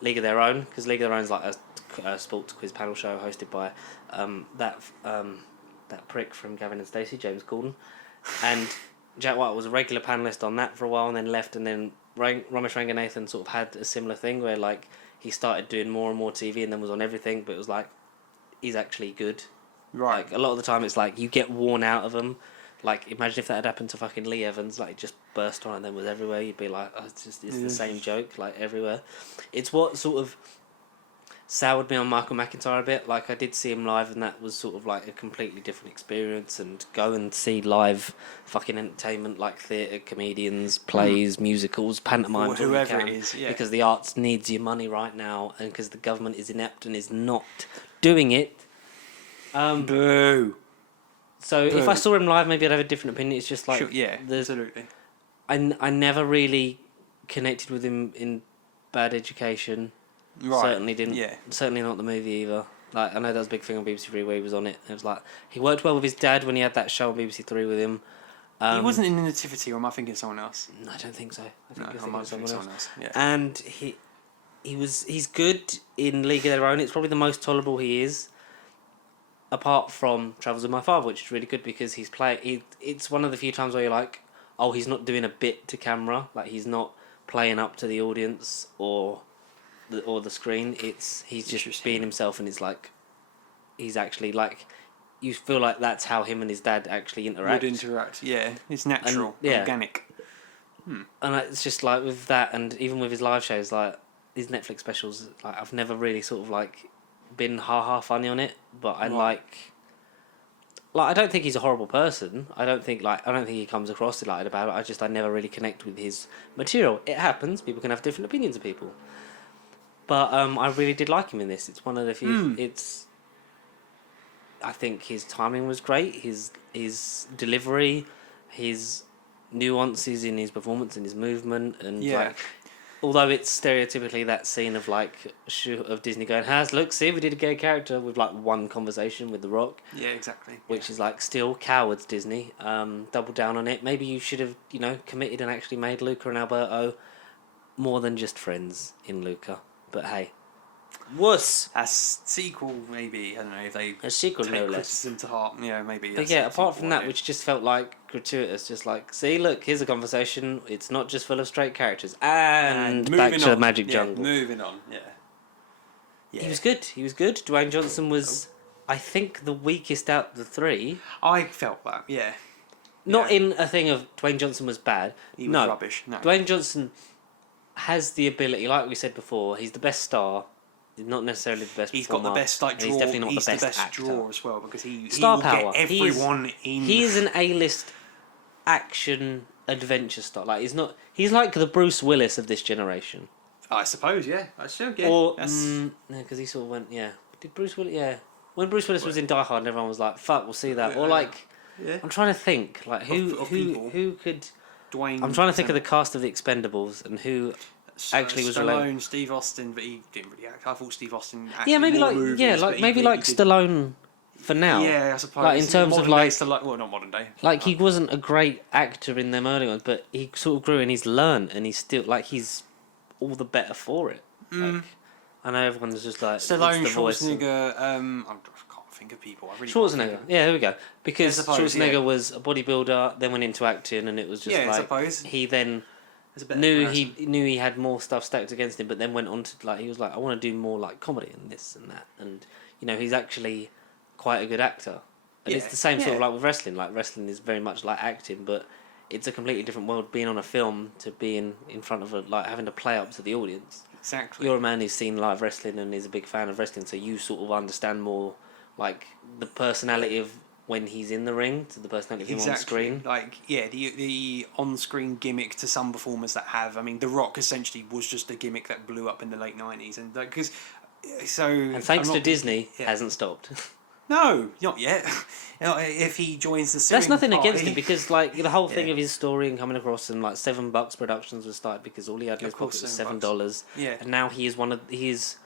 League of Their Own, because League of Their Own is like a sports quiz panel show hosted by that prick from Gavin and Stacey, James Corden, and Jack White was a regular panelist on that for a while and then left, and then Ramesh Ranganathan sort of had a similar thing where like he started doing more and more TV and then was on everything, but it was like he's actually good. Right. Like a lot of the time it's like you get worn out of him. Like imagine if that had happened to fucking Lee Evans, like just burst on and then was everywhere. You'd be like, oh, it's the same joke like everywhere. It's what sort of soured me on Michael McIntyre a bit. Like I did see him live and that was sort of like a completely different experience. And go and see live fucking entertainment like theatre, comedians, plays, musicals, pantomimes, Or whoever all you it can, is, yeah. because the arts needs your money right now, and because the government is inept and is not doing it. Boo. So if I saw him live, maybe I'd have a different opinion. It's just like Sure, yeah, there's absolutely. I never really connected with him in Bad Education. Right. Certainly didn't. Yeah. Certainly not the movie either. Like I know that was a big thing on BBC Three where he was on it. It was like he worked well with his dad when he had that show on BBC Three with him. He wasn't in the Nativity, or am I thinking of someone else? No, I don't think so. I think No, you're I thinking might of think someone someone else. else. Yeah. And he's good in League of Their Own. It's probably the most tolerable he is. Apart from Travels with My Father, which is really good because it's one of the few times where you're like, oh, he's not doing a bit to camera, like he's not playing up to the audience or the screen. He's just being himself, and it's like he's actually like you feel like that's how him and his dad actually interact. Would interact, yeah. It's natural, organic. And it's just like with that, and even with his live shows, like his Netflix specials, like I've never really sort of like been funny on it, but I like I don't think he's a horrible person. I don't think he comes across like about it. I never really connect with his material. It happens. People can have different opinions of people. But I really did like him in this. It's one of the few. I think his timing was great. His delivery, his nuances in his performance and his movement, and although it's stereotypically that scene of like of Disney going, look, see, we did a gay character with like one conversation with The Rock. Yeah, exactly. Which is like still cowards, Disney. Double down on it. Maybe you should have, committed and actually made Luca and Alberto more than just friends in Luca. But hey, wuss. A sequel, maybe. I don't know if they A sequel, take no less. criticism to heart. Yeah, maybe. But yeah, apart from that, which just felt like gratuitous, just like, see, look, here's a conversation. It's not just full of straight characters. And back to the Magic Jungle. Moving on. Yeah. He was good. Dwayne Johnson was, I think, the weakest out of the three. I felt that. Yeah. Not in a thing of Dwayne Johnson was bad. He was rubbish. No. Dwayne Johnson has the ability, like we said before, he's the best star. He's not necessarily the best. He's performer, got the best draw. He's definitely not he's the best actor. draw as well because he will power. Get everyone in. He is an A-list action adventure star. Like he's like the Bruce Willis of this generation. I suppose, yeah. I still get. Or no, because he sort of went, yeah. Did Bruce Willis? Yeah. When Bruce Willis was in Die Hard, and everyone was like, "Fuck, we'll see that." Or like, I'm trying to think, like who could. Dwayne. I'm trying to think of the cast of the Expendables and who actually was Stallone, related. Steve Austin, but he didn't really act. I thought Steve Austin. Yeah, maybe more like movies, but he maybe really like did. Stallone for now. Yeah, I suppose. Like in terms of like, well, not modern day. like he wasn't a great actor in them early ones, but he sort of grew and he's learned and he's still like he's all the better for it. Like, I know everyone's just like Stallone, it's the voice Schwarzenegger. I can't think of people. I really Schwarzenegger. Yeah, here we go. Because I suppose, Schwarzenegger was a bodybuilder, then went into acting, and it was just I like suppose. he then knew he had more stuff stacked against him, but then went on to like he was like, I want to do more like comedy and this and that, and he's actually quite a good actor. And it's the same sort of like with wrestling. Like wrestling is very much like acting, but it's a completely different world being on a film to being in front of like having to play up to the audience. Exactly. You're a man who's seen live wrestling and is a big fan of wrestling, so you sort of understand more like the personality of when he's in the ring to the personality of him on screen. Like, yeah, the on-screen gimmick to some performers that have. I mean, The Rock essentially was just a gimmick that blew up in the late 90s, and because and thanks to Disney, hasn't stopped. No, not yet. If he joins the series, that's nothing against him because like the whole thing of his story and coming across and like $7 Productions was started because all he had in his pocket was $7. Yeah, and now he is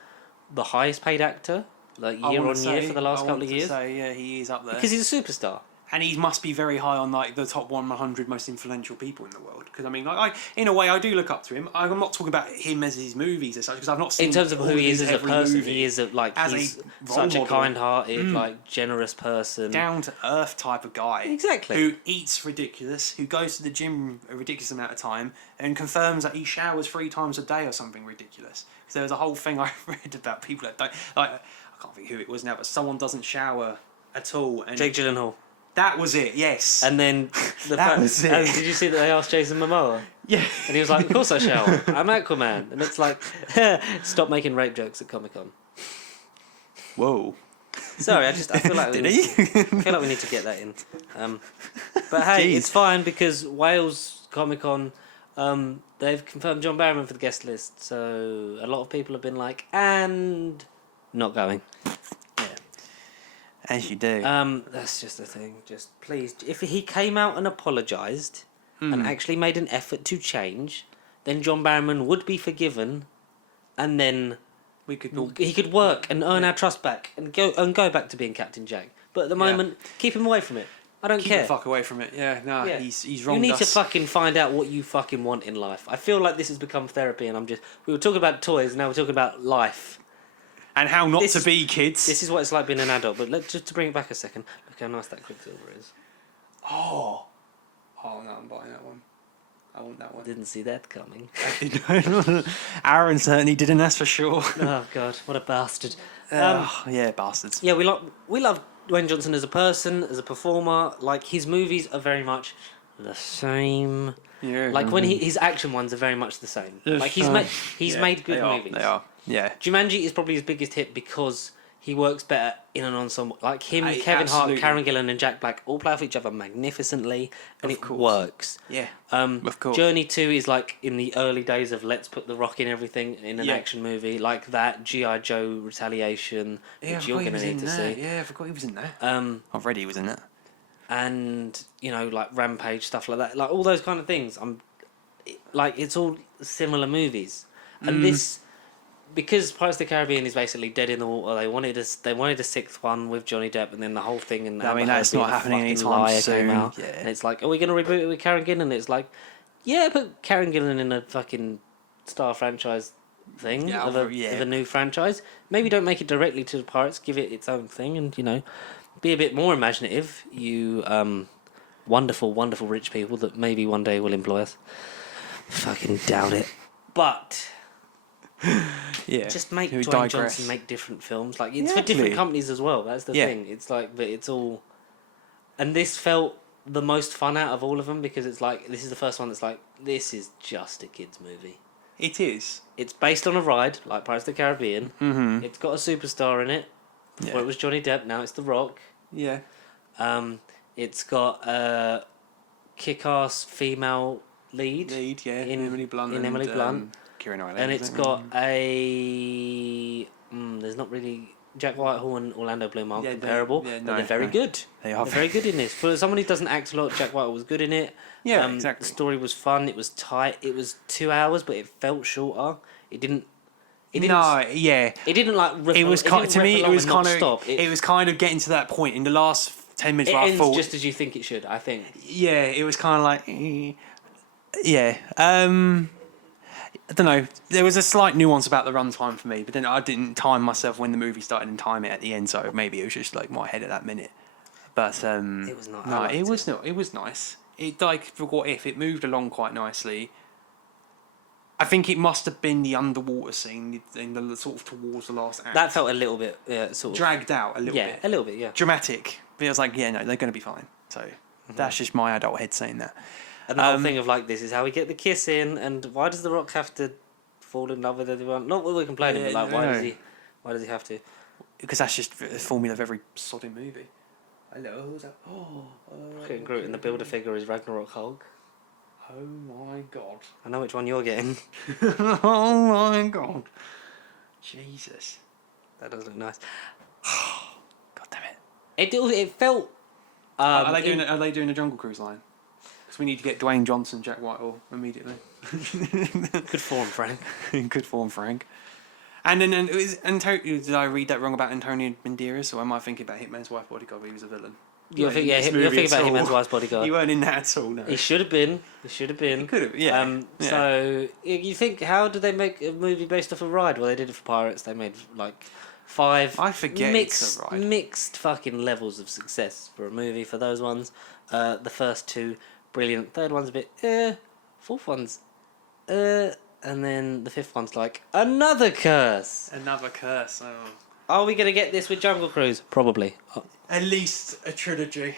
the highest paid actor like year on year for the last couple of years. Yeah, he is up there because he's a superstar. And he must be very high on like the top 100 most influential people in the world. Because I mean, like, in a way, I do look up to him. I'm not talking about him as his movies as such, because I've not seen. In terms of who he is as a person, movie. he is he's such a kind-hearted, like generous person, down to earth type of guy. Exactly. Who eats ridiculous, who goes to the gym a ridiculous amount of time, and confirms that he showers 3 times a day or something ridiculous. Because there was a whole thing I read about people that don't like. I can't think who it was now, but someone doesn't shower at all. And Jake Gyllenhaal. That was it, yes. And then was it. Did you see that they asked Jason Momoa? Yeah. And he was like, of course I shower. I'm Aquaman. And it's like, stop making rape jokes at Comic-Con. Whoa. Sorry, I feel like Did he? I feel like we need to get that in. But hey, Jeez. it's fine because Wales Comic-Con, they've confirmed John Barrowman for the guest list. So a lot of people have been like, and not going. As you do. That's just the thing. Just please, if he came out and apologised and actually made an effort to change, then John Barrowman would be forgiven, and then he could work and earn our trust back and go back to being Captain Jack. But at the moment, keep him away from it. I don't care. Keep the fuck away from it. Yeah, no, he's wronged You need us. to fucking find out what you fucking want in life. I feel like this has become therapy, and we were talking about toys, and now we're talking about life. And how not to be kids. This is what it's like being an adult. But just to bring it back a second, look how nice that Quicksilver is. Oh no, I'm buying that one. I want that one. Didn't see that coming. Aaron certainly didn't, that's for sure. Oh God, what a bastard. Yeah, bastards. Yeah, we love Dwayne Johnson as a person, as a performer. Like his movies are very much the same. Yeah. Like when his action ones are very much the same. Like he's made good movies. They are. Yeah. Jumanji is probably his biggest hit because he works better in an ensemble. Like him, Kevin absolutely. Hart, Karen Gillan, and Jack Black all play off each other magnificently, and Of it course. works. Yeah. Of course. Journey 2 is like in the early days of let's put the Rock in everything in an action movie like that. G.I. Joe Retaliation, which you're going to need to see. Yeah, I forgot he was in there. I've read he was in it. And like Rampage, stuff like that, like all those kind of things. It's all similar movies, and this. Because Pirates of the Caribbean is basically dead in the water, they wanted a sixth one with Johnny Depp, and then the whole thing and that's not happening anytime soon. came out. Yeah. And it's like, are we going to reboot it with Karen Gillan? And it's like, yeah, put Karen Gillan in a fucking Star franchise thing of a new franchise. Maybe don't make it directly to the Pirates. Give it its own thing, and be a bit more imaginative. You wonderful, wonderful rich people that maybe one day will employ us. Fucking doubt it, but. Yeah, just make Dwayne Johnson make different films. Like it's for different companies as well. That's the thing. It's like, but it's all. And this felt the most fun out of all of them because it's like this is the first one that's like this is just a kids movie. It is. It's based on a ride like Pirates of the Caribbean. Mm-hmm. It's got a superstar in it. Before it was Johnny Depp. Now it's The Rock. Yeah. It's got a kick-ass female lead. In Emily Blunt. And it's got a. There's not really. Jack Whitehall and Orlando Bloom aren't comparable, but they're very good. They're very good in this. For someone who doesn't act a lot, Jack Whitehall was good in it. Yeah, exactly. The story was fun. It was tight. It was 2 hours, but it felt shorter. It didn't. It didn't like. Rip, it was kind to me. It was kind of. Stop. It was kind of getting to that point in the last 10 minutes. It where ends I thought just as you think it should. I think. Yeah, it was kind of like. Yeah. I don't know. There was a slight nuance about the runtime for me, but then I didn't time myself when the movie started and time it at the end, so maybe it was just like my head at that minute. But it was not. No, it was not. It was nice. It like for what if it moved along quite nicely. I think it must have been the underwater scene in the sort of towards the last act. That felt a little bit sort of dragged out a little bit. Yeah, a little bit. Yeah. Dramatic. But it was like, yeah, no, they're going to be fine. So that's just my adult head saying that. And the whole thing of like, this is how we get the kiss in, and why does The Rock have to fall in love with everyone? Not that we're complaining, but like, why does he have to? Because that's just the formula of every sodding movie. Hello, who's that? Groot and the Build-A-Figure is Ragnarok Hulk. Oh my god. I know which one you're getting. Oh my god. Jesus. That does look nice. God damn it. It felt... are they doing a Jungle Cruise line? Because we need to get Dwayne Johnson, Jack Whitehall immediately. Good form, Frank. Good form, Frank. And then did I read that wrong about Antonio Banderas, or am I thinking about Hitman's Wife Bodyguard where he was a villain? You're thinking about Hitman's Wife's Bodyguard. He weren't in that at all, no. He should have been. He could have, yeah. So, you think, how did they make a movie based off a ride? Well, they did it for Pirates. They made, like, 5... I forget it's a ride. Mixed fucking levels of success for a movie for those ones. The first 2, brilliant. Third one's a bit, Fourth one's, and then the 5th one's like, another curse. Another curse, oh. Are we going to get this with Jungle Cruise? Probably. At least a trilogy.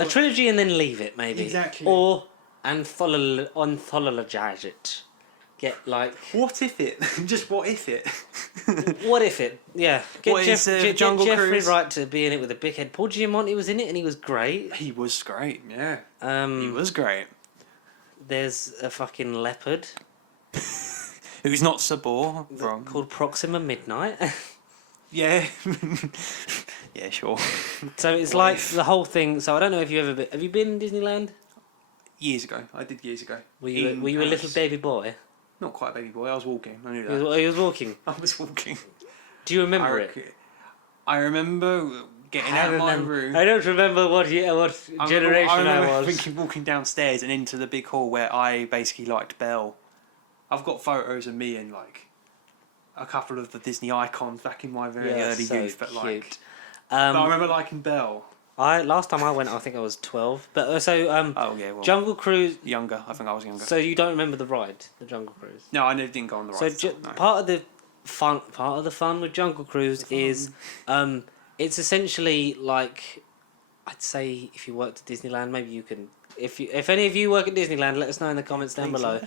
A trilogy and then leave it, maybe. Exactly. Or anthologize it. Get, like... What if it? Just what if it? What if it? Yeah. Get Jungle Jeffrey Cruise? Wright to be in it with a big head. Paul Giamatti was in it and he was great. He was great, yeah. He was great. There's a fucking leopard. Who's not Sabor. Called Proxima Midnight. Yeah. Yeah, sure. So it's like the whole thing. So I don't know if you've ever been... Have you been in Disneyland? Years ago. I did years ago. Were you a little baby boy? Not quite a baby boy. I was walking. I knew that. He was walking? I was walking. Do you remember it? I remember getting out of my room. I don't remember what generation I remember was. thinking walking downstairs and into the big hall where I basically liked Belle. I've got photos of me and like a couple of the Disney icons back in my very early youth, but cute. like. But I remember liking Belle. Last time I went, I think I was 12. But Jungle Cruise. Younger, I think I was younger. So you don't remember the ride, the Jungle Cruise? No, I never didn't go on the ride. So part of the fun with Jungle Cruise is, it's essentially like, I'd say if you worked at Disneyland, maybe you can. If any of you work at Disneyland, let us know in the comments down below.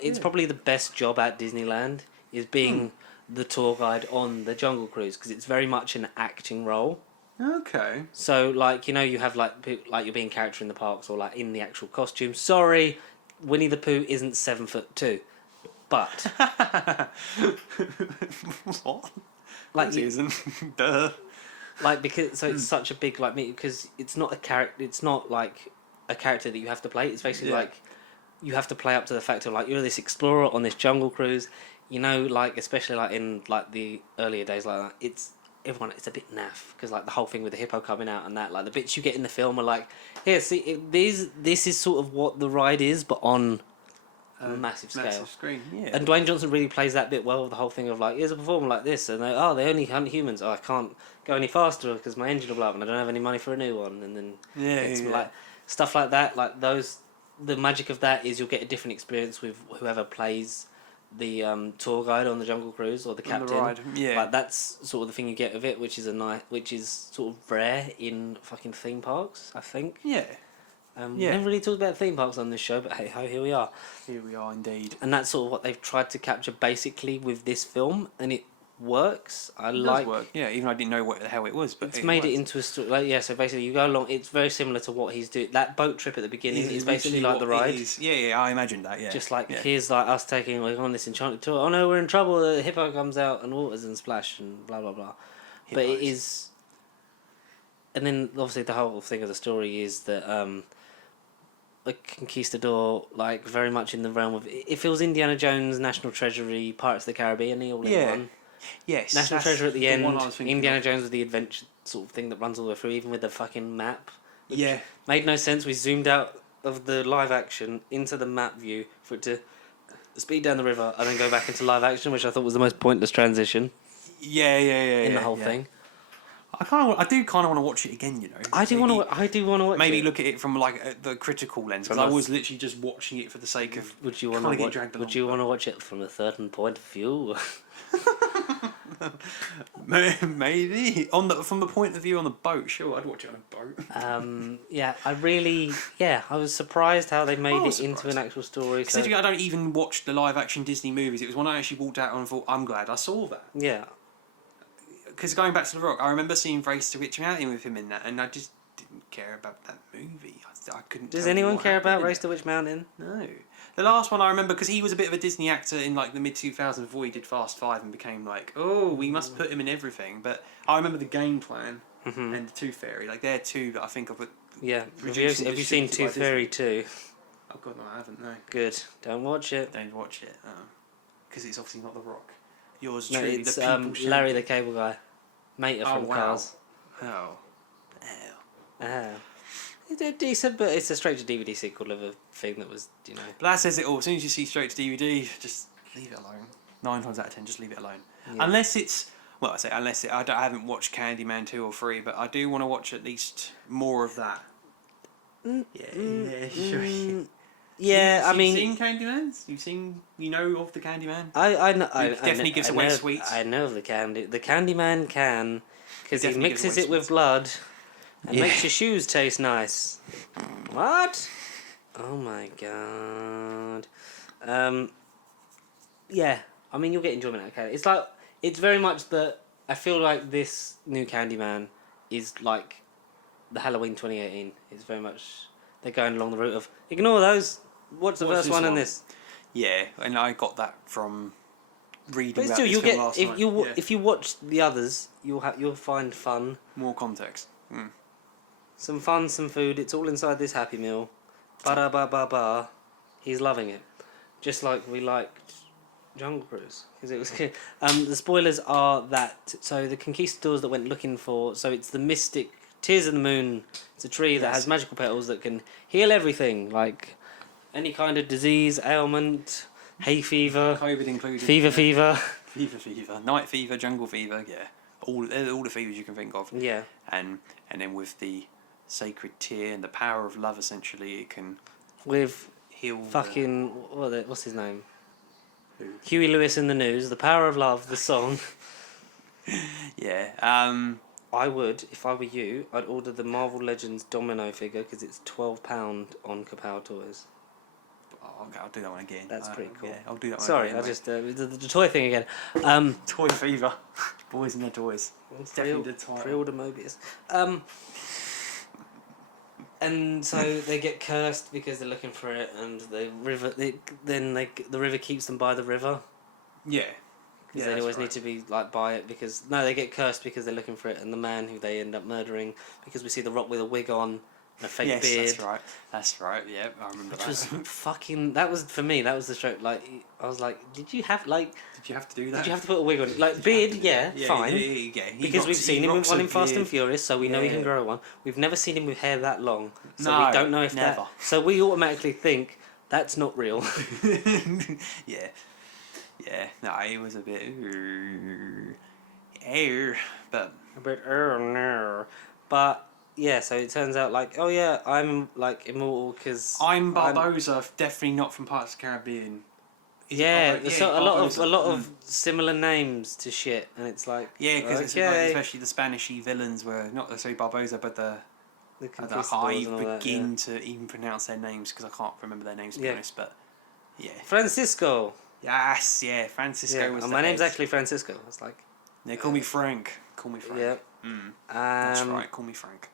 It's probably the best job at Disneyland is being the tour guide on the Jungle Cruise because it's very much an acting role. Okay. So like you have like you're being character in the parks or like in the actual costume. Sorry, Winnie the Pooh isn't 7'2", but what? Like he isn't. Duh. Like because it's such a big like because it's not a character. It's not like a character that you have to play. It's basically like you have to play up to the fact of like you're this explorer on this jungle cruise. You know, like especially like in like the earlier days like that, it's a bit naff because like the whole thing with the hippo coming out and that, like the bits you get in the film are like, here, see, this is sort of what the ride is, but on a massive scale. Massive screen, yeah. And Dwayne Johnson really plays that bit well. The whole thing of like, here's a performer like this, and they only hunt humans. Oh, I can't go any faster because my engine will blow up, and I don't have any money for a new one. And then it's like stuff like that. Like those, the magic of that is you'll get a different experience with whoever plays the tour guide on the Jungle Cruise or the captain. The ride. Yeah. Like that's sort of the thing you get of it, which is which is sort of rare in fucking theme parks, I think. Yeah. We haven't really talked about theme parks on this show, but hey ho, here we are. Here we are indeed. And that's sort of what they've tried to capture basically with this film, and it works. It does work. Yeah, even I didn't know what the hell it was, but it's made it into a story. Like, yeah, so basically you go along. It's very similar to what he's doing. That boat trip at the beginning is basically like the ride. Yeah, I imagined that. Yeah, just like here's like us we're on this enchanted tour. Oh no, we're in trouble. The hippo comes out and waters and splash and blah blah blah. Hippos. But it is. And then obviously the whole thing of the story is that a conquistador, like very much in the realm of it feels Indiana Jones, National Treasury, Pirates of the Caribbean, all in one. Yes. National Treasure at the end. Indiana Jones with the adventure sort of thing that runs all the way through, even with the fucking map. Which made no sense. We zoomed out of the live action into the map view for it to speed down the river and then go back into live action, which I thought was the most pointless transition. In the whole thing. I do kind of want to watch it again, you know. I do want to watch maybe it. Look at it from like the critical lens, because I was literally just watching it for the sake of. Would you want to watch it from a certain point of view? Maybe from the point of view on the boat. Sure, I'd watch it on a boat. I was surprised how they made it into an actual story. Considering I don't even watch the live action Disney movies, it was when I actually walked out and thought, I'm glad I saw that. Yeah. Because going back to The Rock, I remember seeing Race to Witch Mountain with him in that, and I just didn't care about that movie. I couldn't. Does anyone care about Race to Witch Mountain? No. The last one I remember, because he was a bit of a Disney actor in like the mid-2000s before he did Fast 5 and became like, oh, we must put him in everything. But I remember The Game Plan and The Tooth Fairy. Like, they're two that I think of. Yeah. Have you seen Tooth Fairy 2? Oh god, no, I haven't, no. Good. Don't watch it. Don't watch it. Because it's obviously not The Rock. Yours no, truly, it's the Larry the Cable Guy. Mater from Cars. Oh. It's decent, but it's a straight to DVD sequel of a thing that was, you know. But that says it all. As soon as you see straight to DVD, just leave it alone. 9 times out of 10, just leave it alone. Yeah. Unless it's, well, I haven't watched Candyman 2 or 3, but I do want to watch at least more of that. Yeah, I mean, you've seen Candymans? You know of the Candyman? I know. I definitely gives away sweets. I know of the Candyman can, because he mixes it with blood and makes your shoes taste nice. What? Oh my god. Yeah, I mean, you'll get enjoyment out of it. It's like, it's very much that I feel like this new Candyman is like the Halloween 2018. It's very much, they're going along the route of ignore those. What's the first one in this? Yeah, and I got that from reading. But still, you'll get if you watch the others, you'll find fun. More context. Some fun, some food. It's all inside this Happy Meal. Ba ba ba ba. He's loving it, just like we liked Jungle Cruise because it was good. The spoilers are that the conquistadors that went looking for. So it's the mystic Tears of the Moon. It's a tree that has magical petals that can heal everything, like any kind of disease, ailment, hay fever, COVID included, fever, night fever, jungle fever, all the fevers you can think of. Yeah. And then with the sacred tear and the power of love, essentially, it can heal. Fucking what's his name? Who? Huey Lewis in the News. The Power of Love, the song. Yeah. I would, if I were you, I'd order the Marvel Legends domino figure because it's £12 on Kapow Toys. I'll do that one again. That's pretty cool. Yeah, I'll do that one Sorry, again. I just the toy thing again. Toy fever. Boys and their toys. It's definitely the title. Pre-order Mobius. And so they get cursed because they're looking for it, and the river keeps them by the river. Yeah. Because they always need to be like by it because they get cursed because they're looking for it, and the man who they end up murdering because we see the Rock with a wig on and a fake yes, beard. that's right. That's right. Yeah, I remember Which that. was fucking. That was for me. That was the show. Like, I was like, did you have like? Did you have to do that? Did you have to put a wig on? Like beard, fine. Yeah. Because we've seen him with one in Fast and Furious, so we know he can Yeah. grow one. We've never seen him with hair that long, so No, we don't know if never. that. So we automatically think that's not real. yeah. No, it was a bit. But A bit no. But yeah, so it turns out like, oh yeah, I'm like immortal because I'm Barbosa, definitely not from Pirates of the Caribbean. Is it Yeah, Barbo- so a lot Barbosa. of similar names to shit, and it's like Because it's like, okay. especially the Spanishy villains were not necessarily Barbosa, but the The I conquistadors and all that, begin to even pronounce their names because I can't remember their names to be Yeah. honest. But yeah, Francisco. yes, Francisco was. And the my name's head. actually Francisco. It's like Yeah, call me Frank. Call me Frank. yeah. That's right. Call me Frank.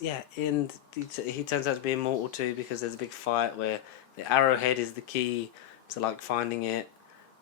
Yeah, and he turns out to be immortal too because there's a big fight where the arrowhead is the key to like finding it,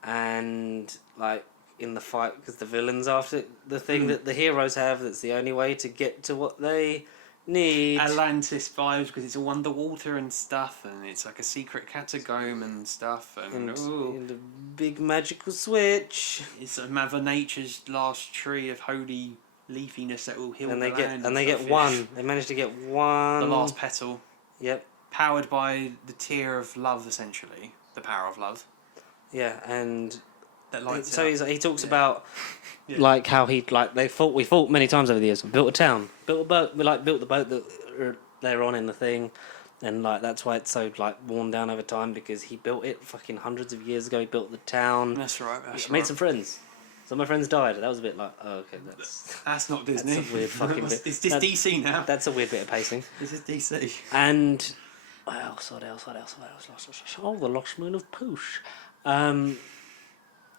and like in the fight because the villains after the thing that the heroes have that's the only way to get to what they need. Atlantis vibes because it's all underwater and stuff, and it's like a secret catacomb and stuff, and And a big magical switch. it's a Mother Nature's last tree of holy leafiness that will heal And the they land. get stuff, one. They managed to get one. The last petal, Yep. powered by the tear of love, essentially the power of love. Yeah, and That lights so it up. he talks Yeah. about Yeah. like how we fought many times over the years. We built a town, built a boat. We built the boat that they're on in the thing, and like that's why it's so like worn down over time because he built it fucking hundreds of years ago. He built the town. That's right. Made some friends. Some of my friends died. That was a bit like, oh, okay, That's not Disney. That's a weird fucking bit. It's just DC now. that's a weird bit of pacing. This is DC. And what else? Oh, the Lost Moon of Poosh.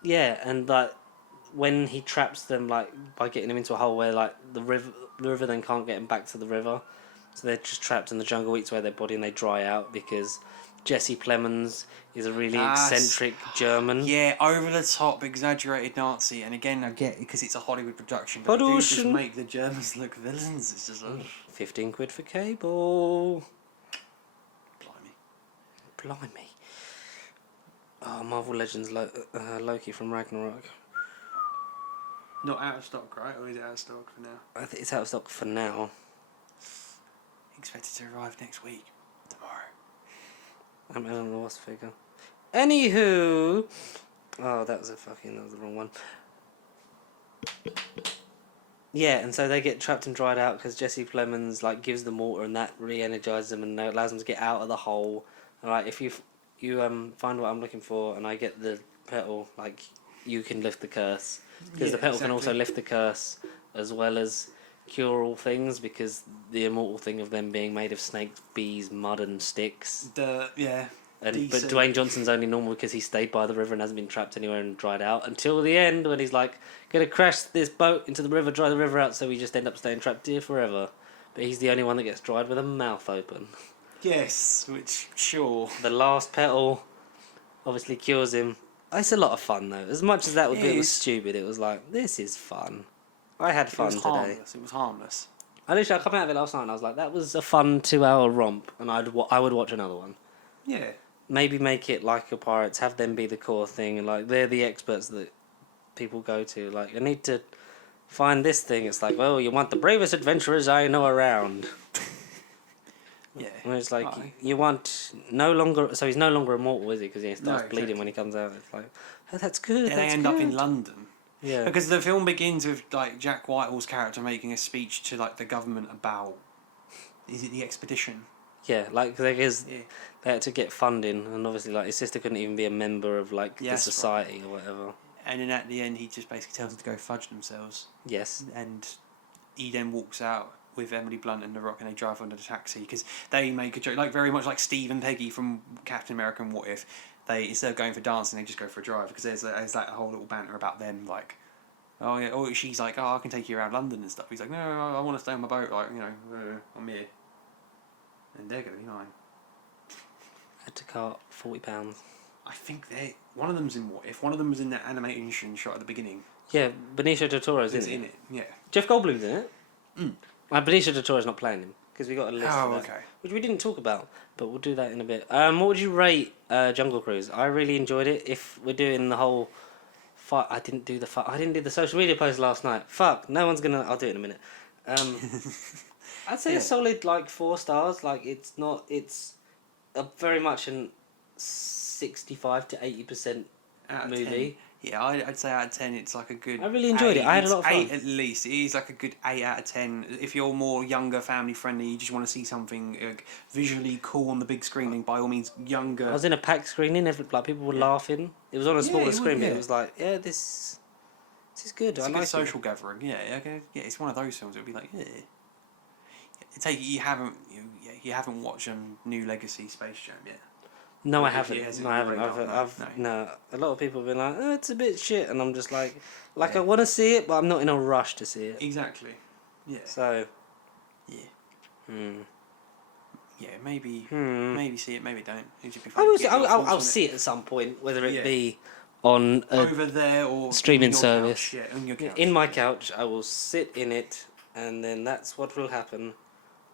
Yeah, and like when he traps them, like by getting them into a hole where like the river then can't get them back to the river, so they're just trapped in the jungle, eats away their body, and they dry out because Jesse Plemons is a really eccentric German. Yeah, over the top, exaggerated Nazi, and again I get it because it's a Hollywood production, but they do just Production. make the Germans look villains. It's just 15 quid for cable. blimey. Oh, Marvel Legends Loki from Ragnarok. Not out of stock, right? Or is it out of stock for now? I think it's out of stock for now. Expected to arrive next week, tomorrow. I'm in the Wasp figure. Anywho, oh, that was the wrong one. Yeah, and so they get trapped and dried out because Jesse Plemons like gives them water and that re-energizes them and allows them to get out of the hole. And, like if you find what I'm looking for and I get the petal, like you can lift the curse because the petal can also lift the curse as well as cure all things because the immortal thing of them being made of snakes, bees, mud, and sticks. But Dwayne Johnson's only normal because he stayed by the river and hasn't been trapped anywhere and dried out until the end when he's like gonna crash this boat into the river, dry the river out, so we just end up staying trapped here forever. But he's the only one that gets dried with a mouth open. Yes, which sure. The last petal obviously cures him. It's a lot of fun though. As much as that would be it was stupid, it was like this is fun. I had fun today. It was harmless. I come out of it last night and I was like, that was a fun 2-hour romp, and I would watch another one. Yeah. Maybe make it like a Pirates, have them be the core thing, and like they're the experts that people go to. Like, I need to find this thing. It's like, well, you want the bravest adventurers I know around. Yeah. And it's like you want no longer. So he's no longer immortal, is he? Because he starts bleeding exactly. when he comes out. It's like, oh, that's good. And they end up in London. Yeah. Because the film begins with like Jack Whitehall's character making a speech to like the government about is it the expedition? Yeah, like because they had to get funding, and obviously like his sister couldn't even be a member of like the society or whatever. And then at the end, he just basically tells them to go fudge themselves. Yes. And he then walks out with Emily Blunt and The Rock, and they drive under the taxi because they make a joke, like very much like Steve and Peggy from Captain America and What If. They instead of going for dancing, they just go for a drive because there's that whole little banter about them, like, oh yeah, or she's like, oh, I can take you around London and stuff. He's like, no, I want to stay on my boat, like I'm here. And they're going fine. Had to cart £40. I think one of them's in What If. One of them was in that animation shot at the beginning. Yeah, Benicio del Toro's He's in in it. it. Yeah. Jeff Goldblum's in it. Mm. Benicio del Toro's not playing him. because we got a list Oh, of that, okay. which we didn't talk about, but we'll do that in a bit. What would you rate Jungle Cruise? I really enjoyed it. If we're doing the whole, I didn't do the social media post last night. Fuck, no one's gonna. I'll do it in a minute. I'd say a solid like 4 stars. Like it's not. It's a very much an 65 to 80% movie. 10. Yeah, I'd say out of 10, it's like a good. I really enjoyed it. I had a lot of fun. 8 at least. It is like a good 8 out of 10. If you're more younger, family friendly, you just want to see something visually cool on the big screen, then by all means, younger. I was in a packed screening. Like people were laughing. It was on a smaller screen, but yeah. it was like, yeah, this is good. It's I a like good social gathering. Yeah, okay. Yeah, it's one of those films. It'll be like, yeah. Take it you haven't watched New Legacy Space Jam yet. No, I haven't. It hasn't No, I haven't. already No. A lot of people have been like, oh, it's a bit shit, and I'm just like I want to see it, but I'm not in a rush to see it. Exactly. Yeah. So. Yeah. Yeah, maybe see it, maybe don't. It should be I fun. will see it at some point, whether it be on a over there or streaming on your service. Couch. Yeah, on your couch. In my couch, I will sit in it, and then that's what will happen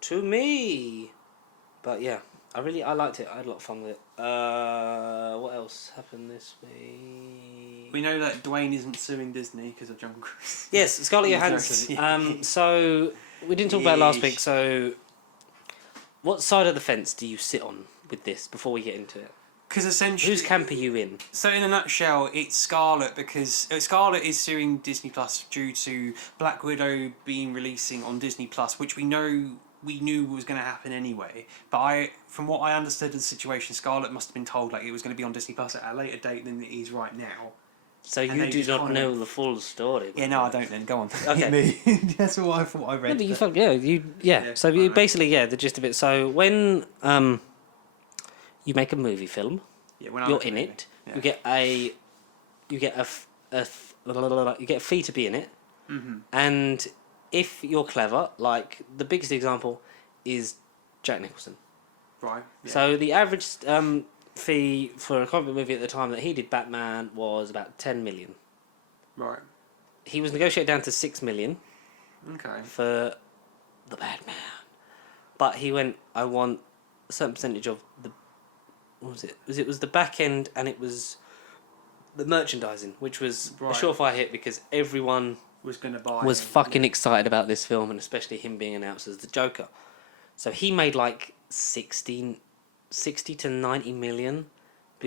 to me. But yeah, I liked it. I had a lot of fun with it. What else happened this week? We know that Dwayne isn't suing Disney because of Jungle Cruise. Yes, Scarlett Johansson. So we didn't talk about it last week. So, what side of the fence do you sit on with this before we get into it? Because essentially, whose camp are you in? So in a nutshell, it's Scarlett because Scarlett is suing Disney Plus due to Black Widow being releasing on Disney Plus, which we knew was going to happen anyway. But from what I understood of the situation, Scarlett must have been told like it was going to be on Disney Plus at a later date than it is right now. So you do not know the full story. Yeah, no, I don't. Then go on. Okay, that's what I thought I read. No, but So you basically the gist of it. So when you make a movie film, you're in it. Yeah. You get a fee to be in it, and if you're clever, like the biggest example is Jack Nicholson. Right. Yeah. So the average fee for a comic book movie at the time that he did Batman was about 10 million. Right. He was negotiated down to 6 million. Okay. For the Batman, but he went, I want a certain percentage of the. What was it? It was the back end, and it was the merchandising, which was a surefire hit because everyone was going to buy. Was fucking excited about this film, and especially him being announced as the Joker. So he made like 60 to 90 million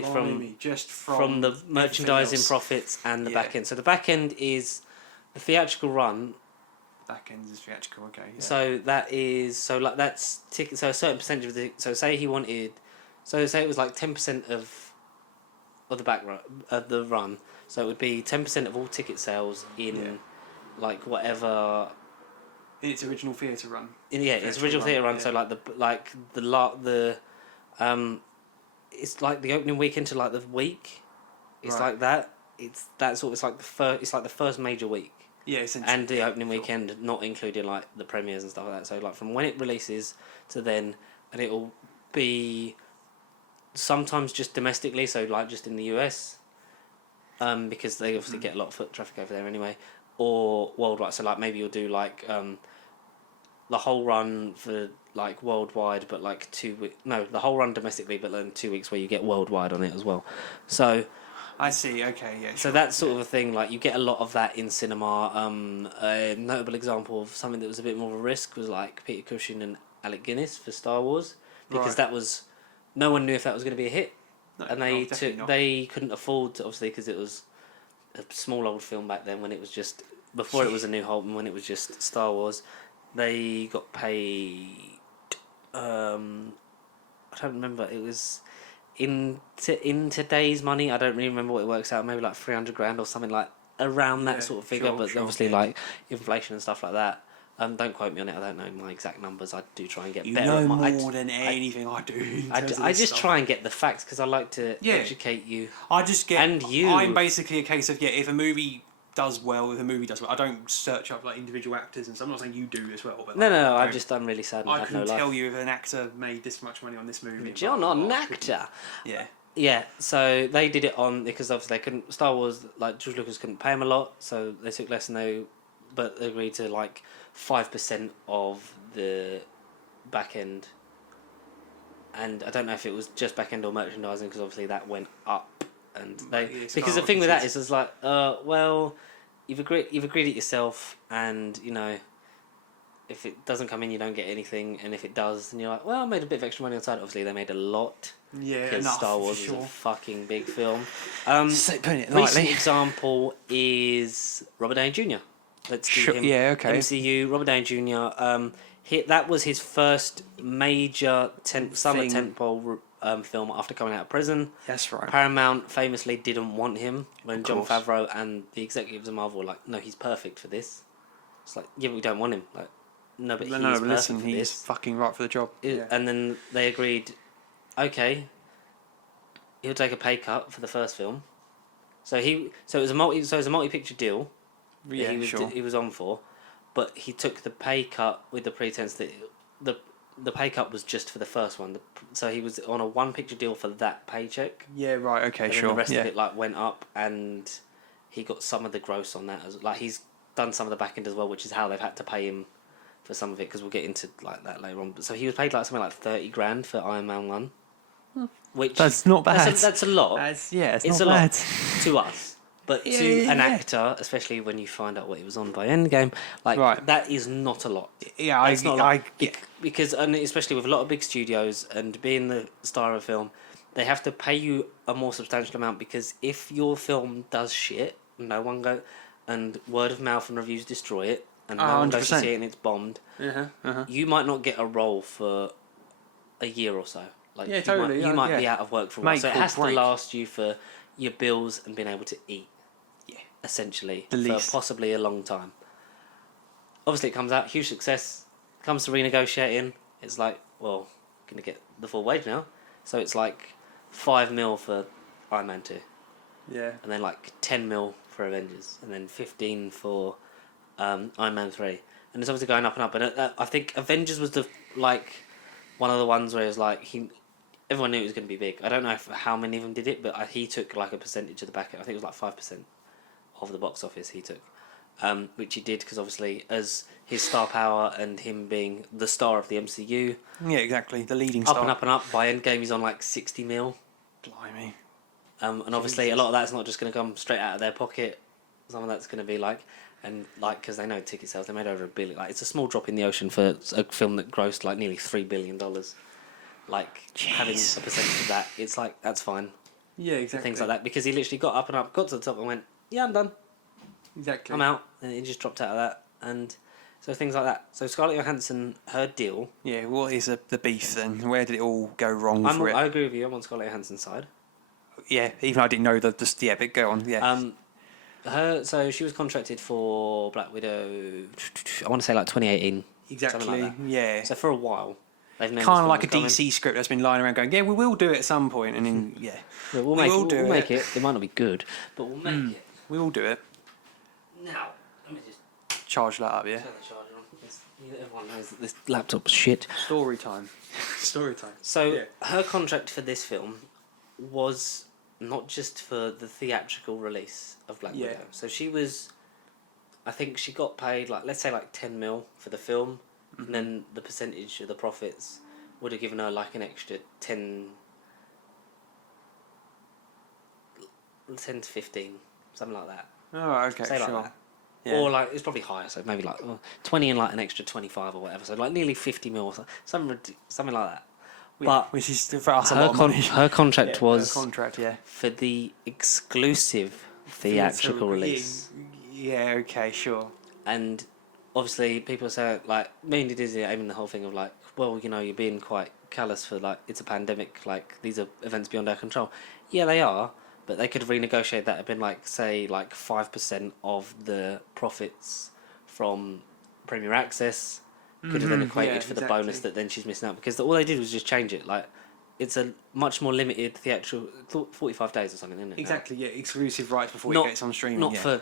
from the merchandising profits and the back end. So the back end is the theatrical run. Back end is theatrical, okay. Yeah. So that's ticket. So a certain percentage of the. So say he wanted. So say it was like 10% of the back run, the run. So it would be 10% of all ticket sales in like whatever. In its original theatre run. Its original theatre run. Yeah. So it's like the opening weekend to like the week. It's like that. It's that sort. It's like the first. It's like the first major week. Yeah, essentially. And the opening weekend, not including like the premieres and stuff like that. So like from when it releases to then, and it'll be sometimes just domestically. So like just in the US, because they obviously get a lot of foot traffic over there anyway, or worldwide. So like maybe you'll do like the whole run for like worldwide, but like 2 weeks. No, the whole run domestically, but then 2 weeks where you get worldwide on it as well. So. I see. Okay, yeah. So that's sort of a thing. Like you get a lot of that in cinema. A notable example of something that was a bit more of a risk was like Peter Cushing and Alec Guinness for Star Wars, because that was no one knew if that was going to be a hit, and they couldn't afford to, obviously, because it was a small old film back then when it was just before it was A New Hope and when it was just Star Wars. They got paid. I don't remember. It was. In today's money, I don't really remember what it works out. Maybe like 300 grand or something like around that sort of figure. But obviously, like inflation and stuff like that. Don't quote me on it. I don't know my exact numbers. I do try and get better. You know more than anything I do. I just try and get the facts because I like to educate you. I just get and you. I'm basically a case of if a movie does well, I don't search up like individual actors and stuff. I'm not saying you do as well, but no, I'm really sad. I can tell you if an actor made this much money on this movie. But you're not an actor. Yeah. Yeah, so they did it on because obviously they couldn't. Star Wars, like George Lucas couldn't pay them a lot, so they took less, and they agreed to like 5% of the back end, and I don't know if it was just back end or merchandising, because obviously that went up, and because the thing with that is it's like, well, you've agreed it yourself, and you know, if it doesn't come in, you don't get anything, and if it does, then you're like, well, I made a bit of extra money on the side. Obviously, they made a lot. Yeah, because enough, Star Wars for is sure. a fucking big film. Putting it Recent lightly. example is Robert Downey Jr. Let's do him. Yeah, okay. MCU, Robert Downey Jr. That was his first major summer tentpole film after coming out of prison. That's right. Paramount famously didn't want him when Of Jon course. Favreau and the executives of Marvel were like, no, he's perfect for this. It's like, yeah, but we don't want him. Like, no, but he's perfect listen, for he's this. fucking right for the job. And then they agreed, okay, he'll take a pay cut for the first film. So it was a multi-picture deal. Yeah, He was on for, but he took the pay cut with the pretense that the pay cut was just for the first one. So he was on a one-picture deal for that paycheck. Yeah, right. Okay, And sure. then the rest yeah. of it like went up, and he got some of the gross on that. Like he's done some of the back end as well, which is how they've had to pay him for some of it, because we'll get into like that later on. So he was paid like something like $30,000 for Iron Man 1. Which That's not bad. That's a lot. It's it's not a bad. lot to us, but Yeah, to an yeah. actor, especially when you find out what he was on by Endgame, like Right. that is not a lot. Yeah, That's not a lot. yeah. Because, and especially with a lot of big studios and being the star of a film, they have to pay you a more substantial amount, because if your film does shit, no one go, and word of mouth and reviews destroy it, and no one goes to 100%. see it and it's bombed, you might not get a role for a year or so. Like, Yeah, totally, You might be yeah. out of work for a while, Make so it or has break. to last you for your bills and being able to eat. Yeah. Essentially, The for least. possibly a long time. Obviously, it comes out huge success. Comes to renegotiating, it's like, well, gonna get the full wage now, so it's like $5 million for Iron Man 2, Yeah. and then like $10 million for Avengers, and then 15 for Iron Man 3, and it's obviously going up and up. And I think Avengers was like one of the ones where it was like everyone knew it was going to be big. I don't know how many of them did it, but he took like a percentage of the back. I think it was like 5% of the box office he took, which he did because obviously as his star power and him being the star of the MCU, Yeah, exactly. The leading up star. and up and up. By Endgame, he's on like 60 mil. Blimey. And obviously a lot of that's not just going to come straight out of their pocket. Some of that's going to be like, and like, because they know ticket sales, they made over $1 billion. Like, it's a small drop in the ocean for a film that grossed like nearly $3 billion. Like, having a percentage of that, it's like, that's fine. Yeah, exactly. Things like that, because he literally got up and up, got to the top and went, yeah, I'm done. Exactly. I'm out. And he just dropped out of that. And so things like that. So Scarlett Johansson, her deal. Yeah, what is the beef then? Where did it all go wrong for it? I agree with you. I'm on Scarlett Johansson's side. Yeah, even though I didn't know yeah, but go on. Yeah. So she was contracted for Black Widow. I want to say like 2018. exactly. something like that. Yeah. So for a while, they've known Kind this of like a film was DC script that's been lying around going, yeah, we will do it at some point, and then yeah, coming. We'll make it. It might not be good, but we'll make it. we will do it. Now, let me just Charge that up, yeah. turn the charger on. Everyone knows that this laptop's shit. Story time. Story time. So Yeah. her contract for this film was not just for the theatrical release of Black Yeah. Widow. So she was, I think she got paid like, let's say like 10 mil for the film, and then the percentage of the profits would have given her like an extra 10 to 15, something like that. Oh, okay, Say like sure. that. Yeah. Or like, it's probably higher, so maybe like 20 and like an extra 25 or whatever. So like nearly 50 mil or something like that. But which is for us a lot of money. her contract Yeah, was her contract, yeah. for the exclusive theatrical release. Yeah, okay, sure. And obviously people say, like, mainly Disney aiming the whole thing of like, well, you know, you're being quite callous for like, it's a pandemic, like these are events beyond our control. Yeah, they are, but they could have renegotiated that and been like, say, like 5% of the profits from Premier Access could have then equated yeah, for the exactly. bonus that then she's missing out, because all they did was just change it. Like, it's a much more limited theatrical, 45 days or something, isn't it? now? Exactly, yeah. Exclusive rights before Not- it gets on streaming. Not yeah. for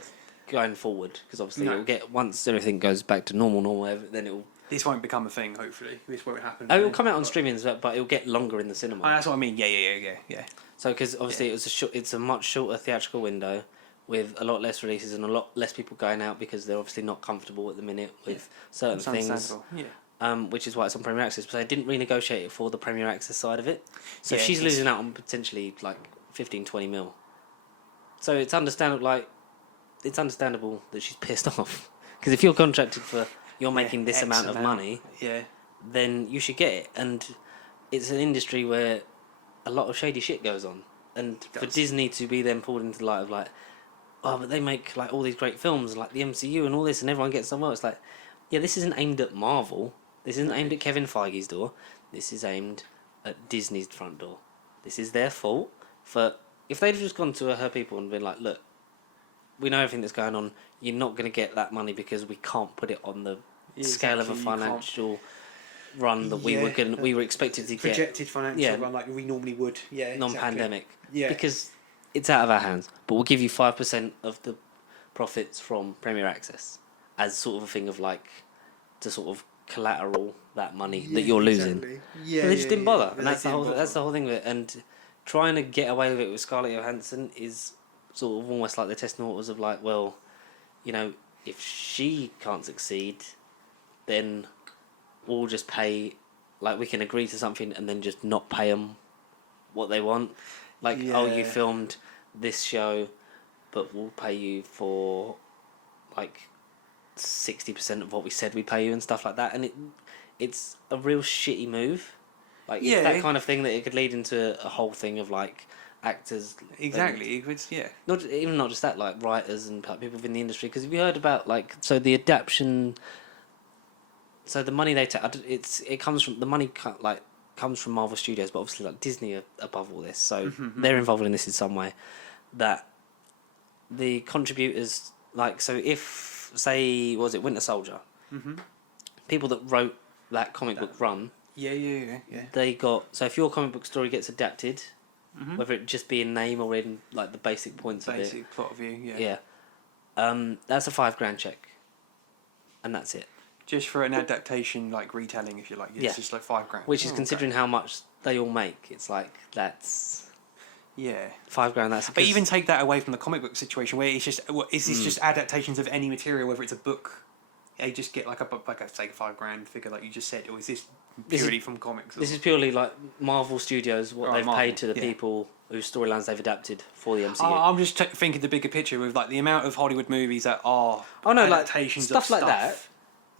going forward, because obviously No. it'll get, once everything goes back to normal, then it'll. This won't become a thing, hopefully. This won't happen. Oh, it'll come out on streaming as well, but it'll get longer in the cinema. Oh, that's what I mean. Yeah. So, because obviously it's a much shorter theatrical window with a lot less releases and a lot less people going out because they're obviously not comfortable at the minute with certain That's things. understandable. Yeah. which is why it's on Premier Access. But they didn't renegotiate it for the Premier Access side of it, so Yeah, she's losing out on potentially like 15-20 mil. So it's understandable. It's understandable that she's pissed off, because if you're contracted for you're making this X amount of money, yeah, then you should get it. And it's an industry where a lot of shady shit goes on, and for Disney to be then pulled into the light of like, oh, but they make like all these great films like the MCU and all this, and everyone gets somewhere. It's like, yeah, this isn't aimed at Marvel. This isn't aimed at Kevin Feige's door. This is aimed at Disney's front door. This is their fault. For if they'd just gone to her people and been like, look, we know everything that's going on. You're not going to get that money because we can't put it on the scale of a financial run that we were expected to get. Projected financial run like we normally would. Yeah, non-pandemic. Yeah, because it's out of our hands. But we'll give you 5% of the profits from Premier Access as sort of a thing of like to sort of collateral that money that you're losing. Yeah, and they just didn't bother, and that's the whole thing of it. And trying to get away with it with Scarlett Johansson is sort of almost like the testing waters of like, well, you know, if she can't succeed, then we'll just pay, like we can agree to something and then just not pay them what they want. Like, oh, you filmed this show, but we'll pay you for like 60% of what we said we pay you and stuff like that. And it's a real shitty move. Like, it's that kind of thing that it could lead into a whole thing of like actors. Exactly. Not just that, like writers and people within the industry. Because have you heard about like the adaptation? So the money they take, it comes from the money comes from Marvel Studios, but obviously like Disney are above all this, so they're involved in this in some way. That the contributors, like, so if say was it Winter Soldier, people that wrote that comic book run, they got, so if your comic book story gets adapted, whether it just be in name or in like the basic points of it, basic plot of view, that's a $5,000 check, and that's it. Just for an adaptation, like retelling, if you like. It's just like $5,000. Which is considering how much they all make. It's like, that's... Yeah. $5,000, that's... But even take that away from the comic book situation, where it's just... Is this just adaptations of any material, whether it's a book, they just get like a $5,000 figure, like you just said, or is this purely from comics? This is purely like Marvel Studios, what they've paid to the people whose storylines they've adapted for the MCU. I'm just thinking the bigger picture with like the amount of Hollywood movies that are adaptations stuff of like that.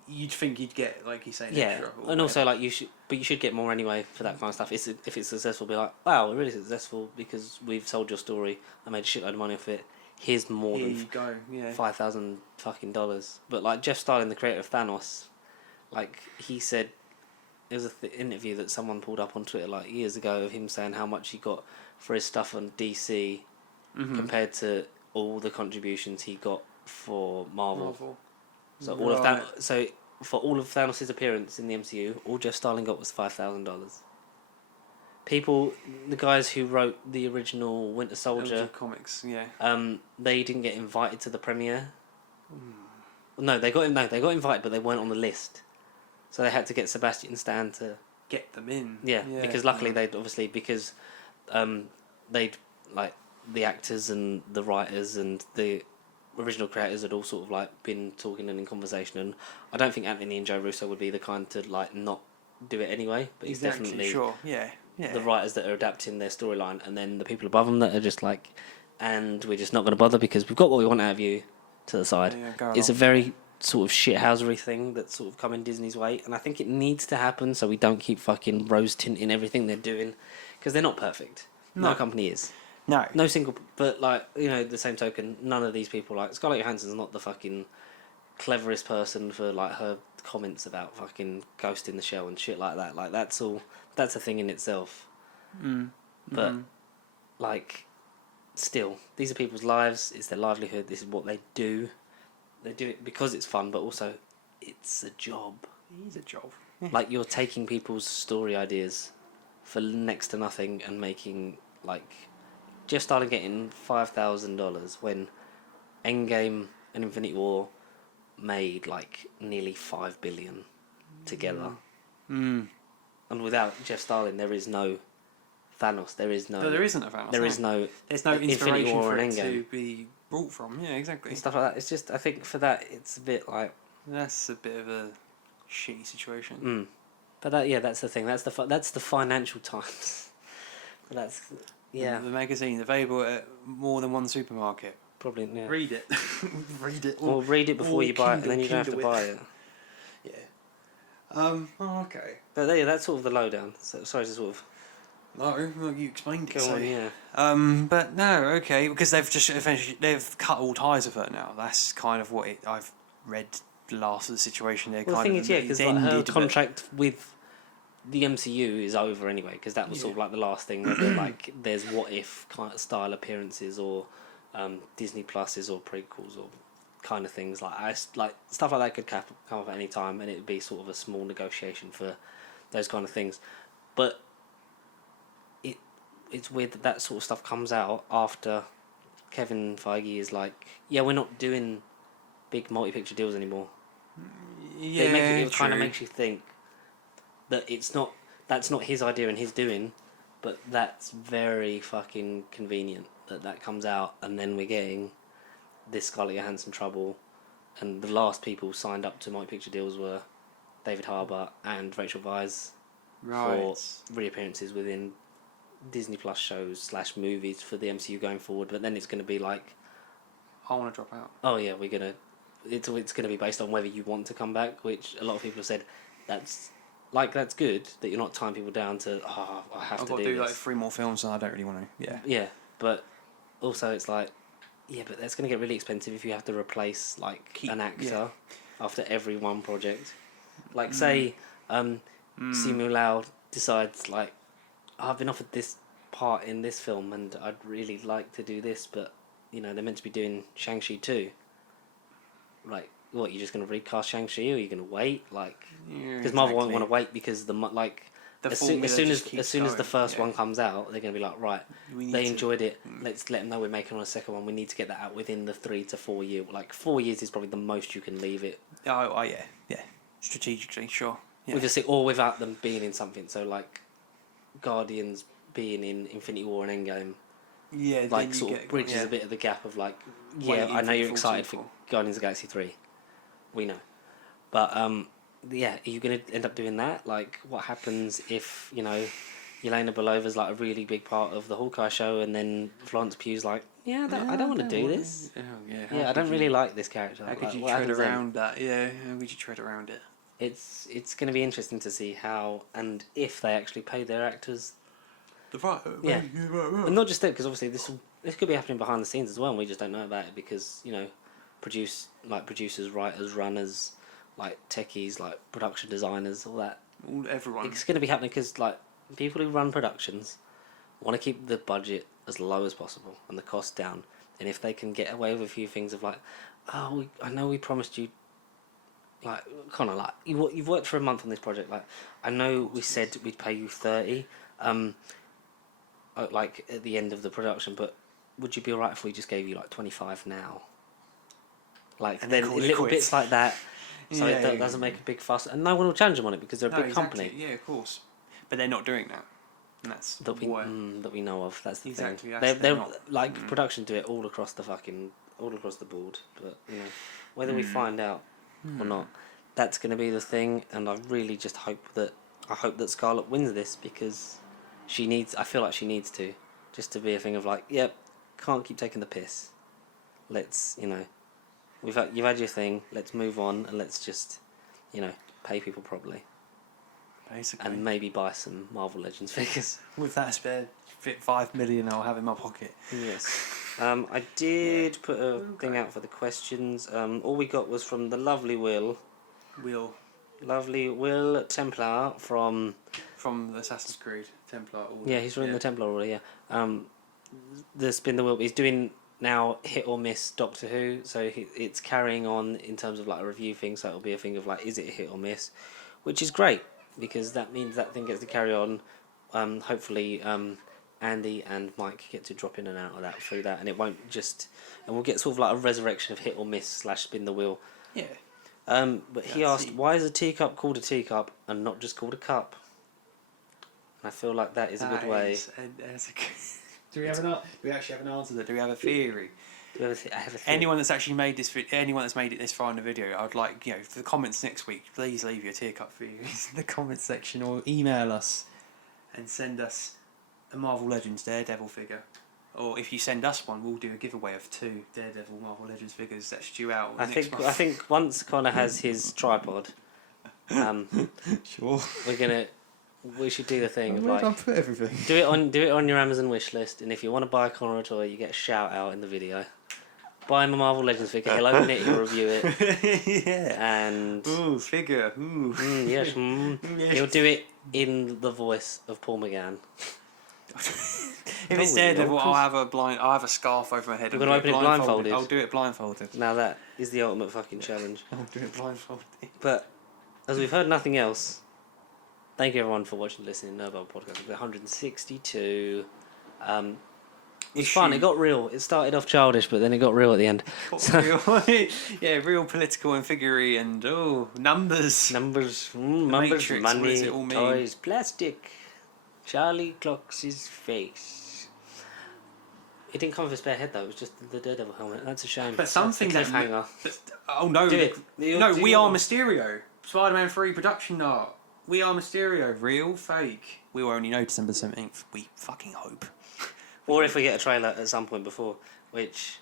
You'd think you'd get, like you say, extra. And also, like, you should get more anyway for that kind of stuff. If it's successful, be like, wow, we're really successful because we've sold your story. I made a shitload of money off it. Here's more than $5,000 fucking dollars. But like Jeff Starlin, the creator of Thanos, like he said, there was an interview that someone pulled up on Twitter like years ago of him saying how much he got for his stuff on DC compared to all the contributions he got for Marvel. So all of that. So for all of Thanos' appearance in the MCU, all Jeff Starlin got was $5,000. People, the guys who wrote the original Winter Soldier comics, they didn't get invited to the premiere. No, they got invited, but they weren't on the list. So they had to get Sebastian Stan to get them in. Yeah, because luckily they'd obviously they'd like the actors and the writers and the original creators had all sort of like been talking and in conversation, and I don't think Anthony and Joe Russo would be the kind to like not do it anyway, but he's definitely the writers that are adapting their storyline, and then the people above them that are just like, and we're just not going to bother because we've got what we want out of you to the side. It's a very sort of shithousery thing that's sort of coming Disney's way, and I think it needs to happen so we don't keep fucking rose tinting everything they're doing, because they're not perfect. No company is. No single, but like, you know, the same token, none of these people, like Scarlett Johansson's not the fucking cleverest person for like her comments about fucking Ghost in the Shell and shit like that. Like that's a thing in itself. But like, still, these are people's lives. It's their livelihood. This is what they do. They do it because it's fun, but also it's a job. It is a job. Like, you're taking people's story ideas for next to nothing and making like. Just started getting $5,000 when Endgame and Infinity War made like nearly $5 billion together. And without Jeff Starlin, there is no Thanos. There is no. No, there isn't a Thanos. There's no inspiration War for and it Endgame to be brought from. Yeah, exactly. And stuff like that. It's just, I think for that, it's a bit like. That's a bit of a shitty situation. Mm. But that's the thing. That's the Financial Times. That's The magazine available at more than one supermarket. probably Read it. Read it. Or read it before you buy it, and then you don't have to buy it. Yeah. Okay. But that's sort of the lowdown. So, sorry to sort of. No, you explained it. Go on, yeah. But no, okay, because they've cut all ties with her now. That's kind of what I've read. The last of the situation there. Well, the thing is, because her contract with the MCU is over anyway. Because that was sort of like the last thing. Whether like there's what if kind of style appearances or Disney Pluses or prequels or kind of things like stuff like that could come up at any time, and it'd be sort of a small negotiation for those kind of things. But it's weird that sort of stuff comes out after Kevin Feige is like, yeah, we're not doing big multi-picture deals anymore. Yeah, it kind of makes you think that that's not his idea and his doing, but that's very fucking convenient that comes out, and then we're getting this Scarlett Johansson trouble, and the last people signed up to multi-picture deals were David Harbour and Rachel Weisz for reappearances within Disney Plus shows / movies for the MCU going forward. But then it's going to be like, I want to drop out. Oh yeah, it's going to be based on whether you want to come back, which a lot of people have said that's good that you're not tying people down to I have I've to got to do do this. like 3 more films and I don't really want to. Yeah, but also it's like, yeah, but that's going to get really expensive if you have to replace an actor after every one project. Like say Simu Liu decides like, I've been offered this part in this film and I'd really like to do this, but they're meant to be doing Shang-Chi too. Like, what, you're just going to recast Shang-Chi, or are you going to wait? Like, because Marvel won't want to wait because as soon as the first one comes out, they're going to be like, right, they enjoyed it. Let's let them know we're making on a second one. We need to get that out within the 3 to 4 year. Like 4 years is probably the most you can leave it. Oh yeah. Strategically, sure. Yeah. Or without them being in something. So like, Guardians being in Infinity War and Endgame. Yeah, like sort of bridges a bit of the gap of like, I know you're excited for Guardians of the Galaxy 3. We know. But are you going to end up doing that? Like, what happens if, Yelena Belova's like a really big part of the Hawkeye show, and then Florence Pugh's like, I don't want to do this. I don't really like this character. How could you tread around that? Yeah, how would you tread around it? It's going to be interesting to see how and if they actually pay their actors. And not just that, because obviously this could be happening behind the scenes as well, and we just don't know about it because producers, writers, runners, like techies, like production designers, all that. Everyone. It's going to be happening because like people who run productions want to keep the budget as low as possible and the cost down, and if they can get away with a few things of like, I know we promised you. Like, kind of like you've worked for a month on this project. Like, I know we said we'd pay you 30. Like at the end of the production, but would you be alright if we just gave you like 25 now? Like, and then little bits like that, so it doesn't make a big fuss, and no one will challenge them on it because they're a big company. Yeah, of course, but they're not doing that. And that's that we know of. That's the thing. They're not. Like production do it all across the board, but whether we find out or not, that's going to be the thing. And I really just hope that Scarlett wins this because. I feel like she needs to, just to be a thing of like, yep, can't keep taking the piss. Let's, you've had your thing. Let's move on and let's just, pay people properly. Basically. And maybe buy some Marvel Legends figures. With that spare $5 million I'll have in my pocket. Yes. I did put a thing out for the questions. All we got was from the lovely Will. Lovely Will Templar from the Assassin's Creed Templar order. Yeah, he's from the Templar order. Yeah, the Spin the Wheel. He's doing now hit or miss Doctor Who, so it's carrying on in terms of like a review thing. So it'll be a thing of like, is it a hit or miss, which is great because that means that thing gets to carry on. Hopefully, Andy and Mike get to drop in and out of that through that, and it won't just, and we'll get sort of like a resurrection of hit or miss / spin the wheel. Yeah. But he asked, why is a teacup called a teacup and not just called a cup? And I feel like that is a good way. Do we actually have an answer there? Do we have a theory? I have a theory. Anyone that's actually made this, anyone that's made it this far in the video, I'd like, for the comments next week, please leave your tear cut theories in the comments section or email us and send us a Marvel Legends Daredevil figure. Or if you send us one, we'll do a giveaway of 2 Daredevil Marvel Legends figures that's due out. I think once Connor has his tripod, sure. We should do the thing of Where did I like put everything? do it on your Amazon wish list, and if you want to buy Connor a toy, you get a shout out in the video. Buy him a Marvel Legends figure. He'll open it. He'll review it. Yeah. And figure. Ooh. Yes. Yes. He'll do it in the voice of Paul McGann. If it's Daredevil, I'll have a scarf over my head. You're gonna open it blindfolded? I'll do it blindfolded. Now that is the ultimate fucking challenge. I'll do it blindfolded. But as we've heard nothing else, thank you everyone for watching and listening to Nerdbubble Podcast. We've got 162. It was fun. It got real. It started off childish, but then it got real at the end. Real political and figurey and numbers. Numbers, Matrix, what money, does it all mean? toys, plastic. Charlie clocks his face. It didn't come with a spare head though. It was just the Daredevil helmet. That's a shame. But something That's that a cliffhanger. Oh no! Do it. No, We Are Mysterio. Spider-Man 3 production art. We Are Mysterio. Real, fake. We will only know December 17th. We fucking hope. Or if we get a trailer at some point before, which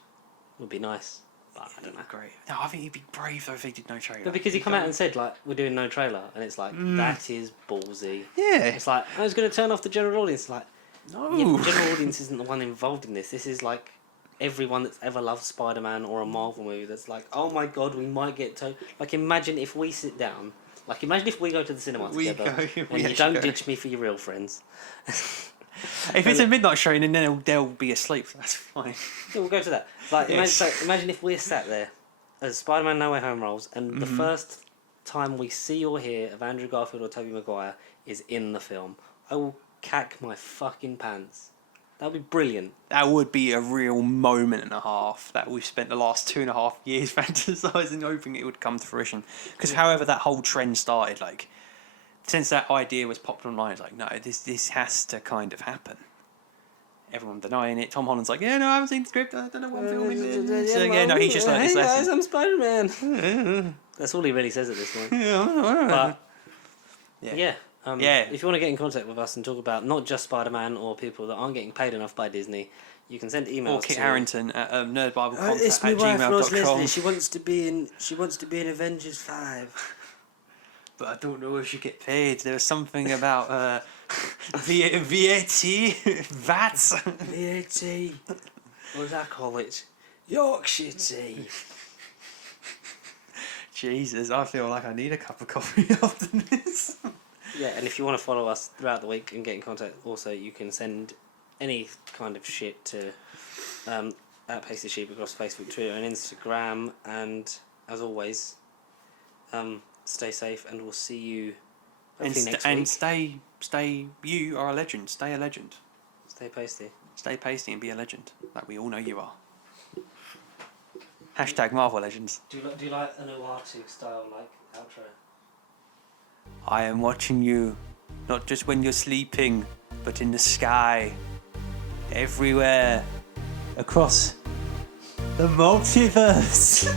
would be nice. But I don't know. Great. No, I think he'd be brave though if he did no trailer. But because he come out and said like we're doing no trailer, and it's like that is ballsy. Yeah. It's like I was going to turn off the general audience. Like No. yeah, the general audience isn't the one involved in this. This is like everyone that's ever loved Spider-Man or a Marvel movie. That's like, oh my god, we might get like. Imagine if we sit down. Like imagine if we go to the cinema together and you don't ditch me for your real friends. If it's a midnight showing and then they'll be asleep, that's fine. Yeah, we'll go to that. Like, Yes. imagine if we're sat there as Spider-Man No Way Home rolls, and the first time we see or hear of Andrew Garfield or Tobey Maguire is in the film. I will cack my fucking pants. That would be brilliant. That would be a real moment and a half that we've spent the last 2.5 years fantasizing, hoping it would come to fruition. Because however that whole trend started, like, since that idea was popped online, it's like, no, this has to kind of happen. Everyone denying it. Tom Holland's like, yeah, no, I haven't seen the script. I don't know what I'm filming. So yeah, no, he's just learned his Hey guys, lesson. I'm Spider-Man. That's all he really says at this point. But yeah. If you want to get in contact with us and talk about not just Spider-Man or people that aren't getting paid enough by Disney, you can send emails Or Kit Harington at nerdbiblecontact it's at my wife, Rose gmail.com. Leslie. She wants to be in Avengers 5. But I don't know if she get paid. There was something about VAT. VATs. VAT. What does that call it? Yorkshire tea. Jesus, I feel like I need a cup of coffee after this. Yeah, and if you want to follow us throughout the week and get in contact, also you can send any kind of shit to at Pasty Sheep across Facebook, Twitter, and Instagram. And as always, stay safe, and we'll see you hopefully next week. And stay. You are a legend. Stay a legend. Stay pasty. Stay pasty and be a legend, like we all know you are. Hashtag Marvel Legends. Do you like an Uatu style like outro? I am watching you, not just when you're sleeping, but in the sky, everywhere, across the multiverse.